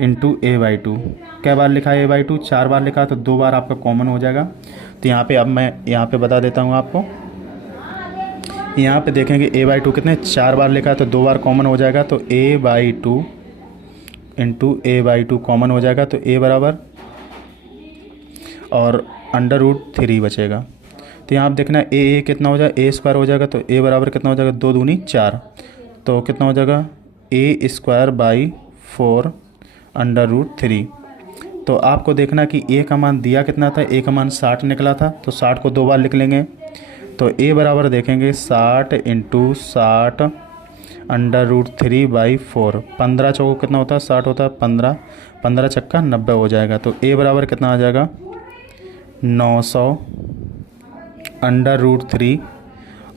into a by 2। क्या बार लिखा है a बाई 2, 4 बार लिखा, तो 2 बार आपका कॉमन हो जाएगा। तो यहाँ पे अब मैं यहाँ पे बता देता हूँ आपको, यहाँ पे देखेंगे a बाई 2 कितने 4 बार लिखा है, तो 2 बार कॉमन हो जाएगा, तो a by 2 into a by 2 common हो जाएगा, तो a बराबर और अंडर रूट 3 बचेगा। तो यहाँ आप देखना a कितना हो जाएगा, a स्क्वायर हो जाएगा, तो a बराबर कितना हो जाएगा 2 दूनी 4, तो कितना हो जाएगा a square by 4 under root 3। तो आपको देखना कि a का मान दिया कितना था, a का मान 60 निकला था, तो 60 को 2 बार लिख लेंगे। तो a बराबर देखेंगे 60 इंटू 60 अंडर रूट 3 बाई 4, 15 चौको कितना होता है 60 होता है, 15 15 छक्का 90 हो जाएगा। तो a बराबर कितना आ जाएगा 900 अंडर रूट 3,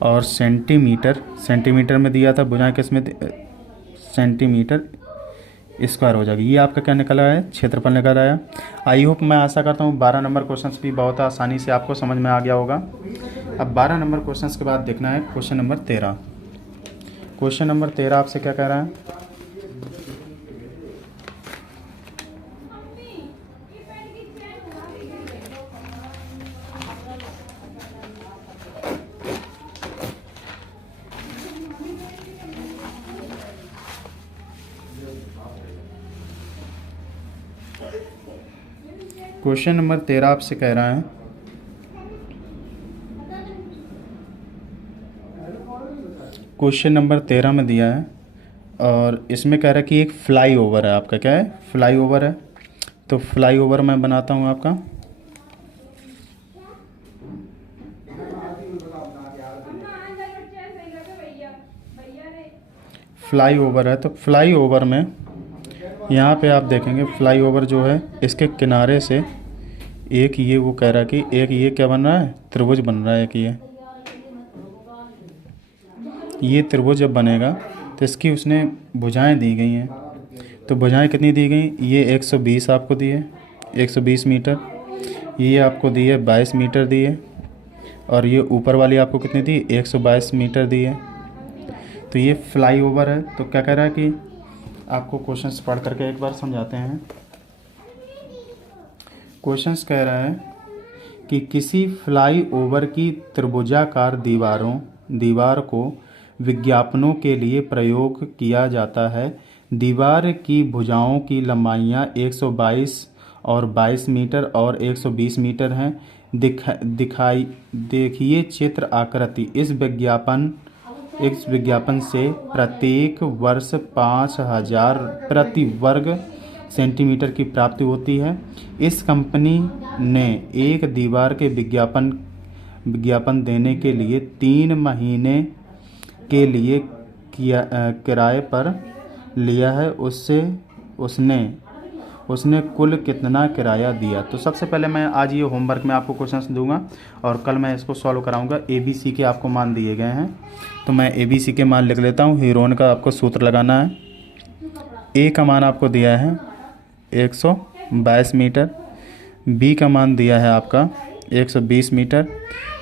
और सेंटीमीटर में दिया था, भुजाएं किस में सेंटीमीटर स्क्वायर हो जाएगी। ये आपका क्या निकला है, क्षेत्रफल निकल आया। आई होप, मैं आशा करता हूँ 12 नंबर क्वेश्चन भी बहुत आसानी से आपको समझ में आ गया होगा। अब 12 नंबर क्वेश्चन के बाद देखना है क्वेश्चन नंबर 13। क्वेश्चन नंबर 13 आपसे क्या कह रहा है, क्वेश्चन नंबर 13 आपसे कह रहा है क्वेश्चन नंबर 13 में दिया है, और इसमें कह रहा है कि एक फ्लाई ओवर है आपका, क्या है फ्लाई ओवर है। तो फ्लाई ओवर मैं बनाता हूँ आपका, फ्लाई ओवर है। तो फ्लाई ओवर में यहाँ पे आप देखेंगे फ्लाई ओवर जो है, इसके किनारे से एक ये वो कह रहा है कि एक ये क्या बन रहा है, त्रिभुज बन रहा है। कि ये त्रिभुज जब बनेगा तो इसकी उसने भुजाएं दी गई हैं। तो भुजाएं कितनी दी गई, ये 120 आपको दी है, 120 मीटर। ये आपको दी है 22 मीटर दी है। और ये ऊपर वाली आपको कितनी दी, 122 मीटर दी है। तो ये फ्लाईओवर है। तो क्या कह रहा है कि आपको क्वेश्चंस पढ़ करके एक बार समझाते हैं। क्वेश्चंस कह रहा है कि किसी फ्लाईओवर की त्रिभुजाकार दीवार को विज्ञापनों के लिए प्रयोग किया जाता है। दीवार की भुजाओं की लंबाइयाँ 122 और 22 मीटर और 120 मीटर हैं। देखिए चित्र आकृति। इस विज्ञापन से प्रत्येक वर्ष 5000 प्रति वर्ग सेंटीमीटर की प्राप्ति होती है। इस कंपनी ने एक दीवार के विज्ञापन देने के लिए 3 महीने के लिए किराए पर लिया है। उसने कुल कितना किराया दिया। तो सबसे पहले मैं आज ये होमवर्क में आपको क्वेश्चंस दूंगा और कल मैं इसको सॉल्व कराऊंगा। ABC के आपको मान दिए गए हैं, तो मैं ABC के मान लिख लेता हूँ। हीरोन का आपको सूत्र लगाना है। A का मान आपको दिया है 122 मीटर, B का मान दिया है आपका 120 मीटर,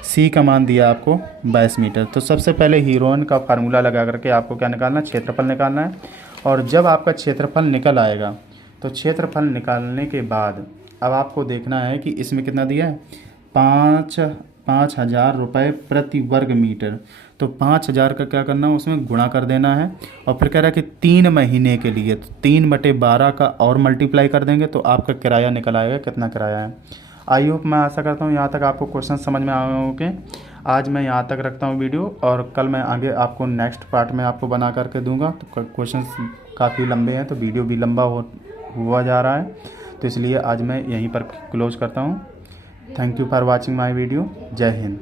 C का मान दिया आपको 22 मीटर। तो सबसे पहले हीरोइन का फार्मूला लगा करके आपको क्या निकालना है, क्षेत्रफल निकालना है। और जब आपका क्षेत्रफल निकल आएगा तो क्षेत्रफल निकालने के बाद अब आपको देखना है कि इसमें कितना दिया है, 5,000 रुपये प्रति वर्ग मीटर। तो 5,000 का क्या करना है, उसमें गुणा कर देना है। और फिर कह रहा है कि 3 महीने के लिए, तो 3/12 का और मल्टीप्लाई कर देंगे तो आपका किराया निकल आएगा, कितना किराया है। आई होप, मैं आशा करता हूँ यहाँ तक आपको क्वेश्चन समझ में आए होंगे। आज मैं यहाँ तक रखता हूँ वीडियो, और कल मैं आगे आपको नेक्स्ट पार्ट में आपको बना करके दूंगा। तो क्वेश्चन काफ़ी लंबे हैं तो वीडियो भी लंबा हुआ जा रहा है, तो इसलिए आज मैं यहीं पर क्लोज करता हूँ। Thank you for watching my video. जय हिंद।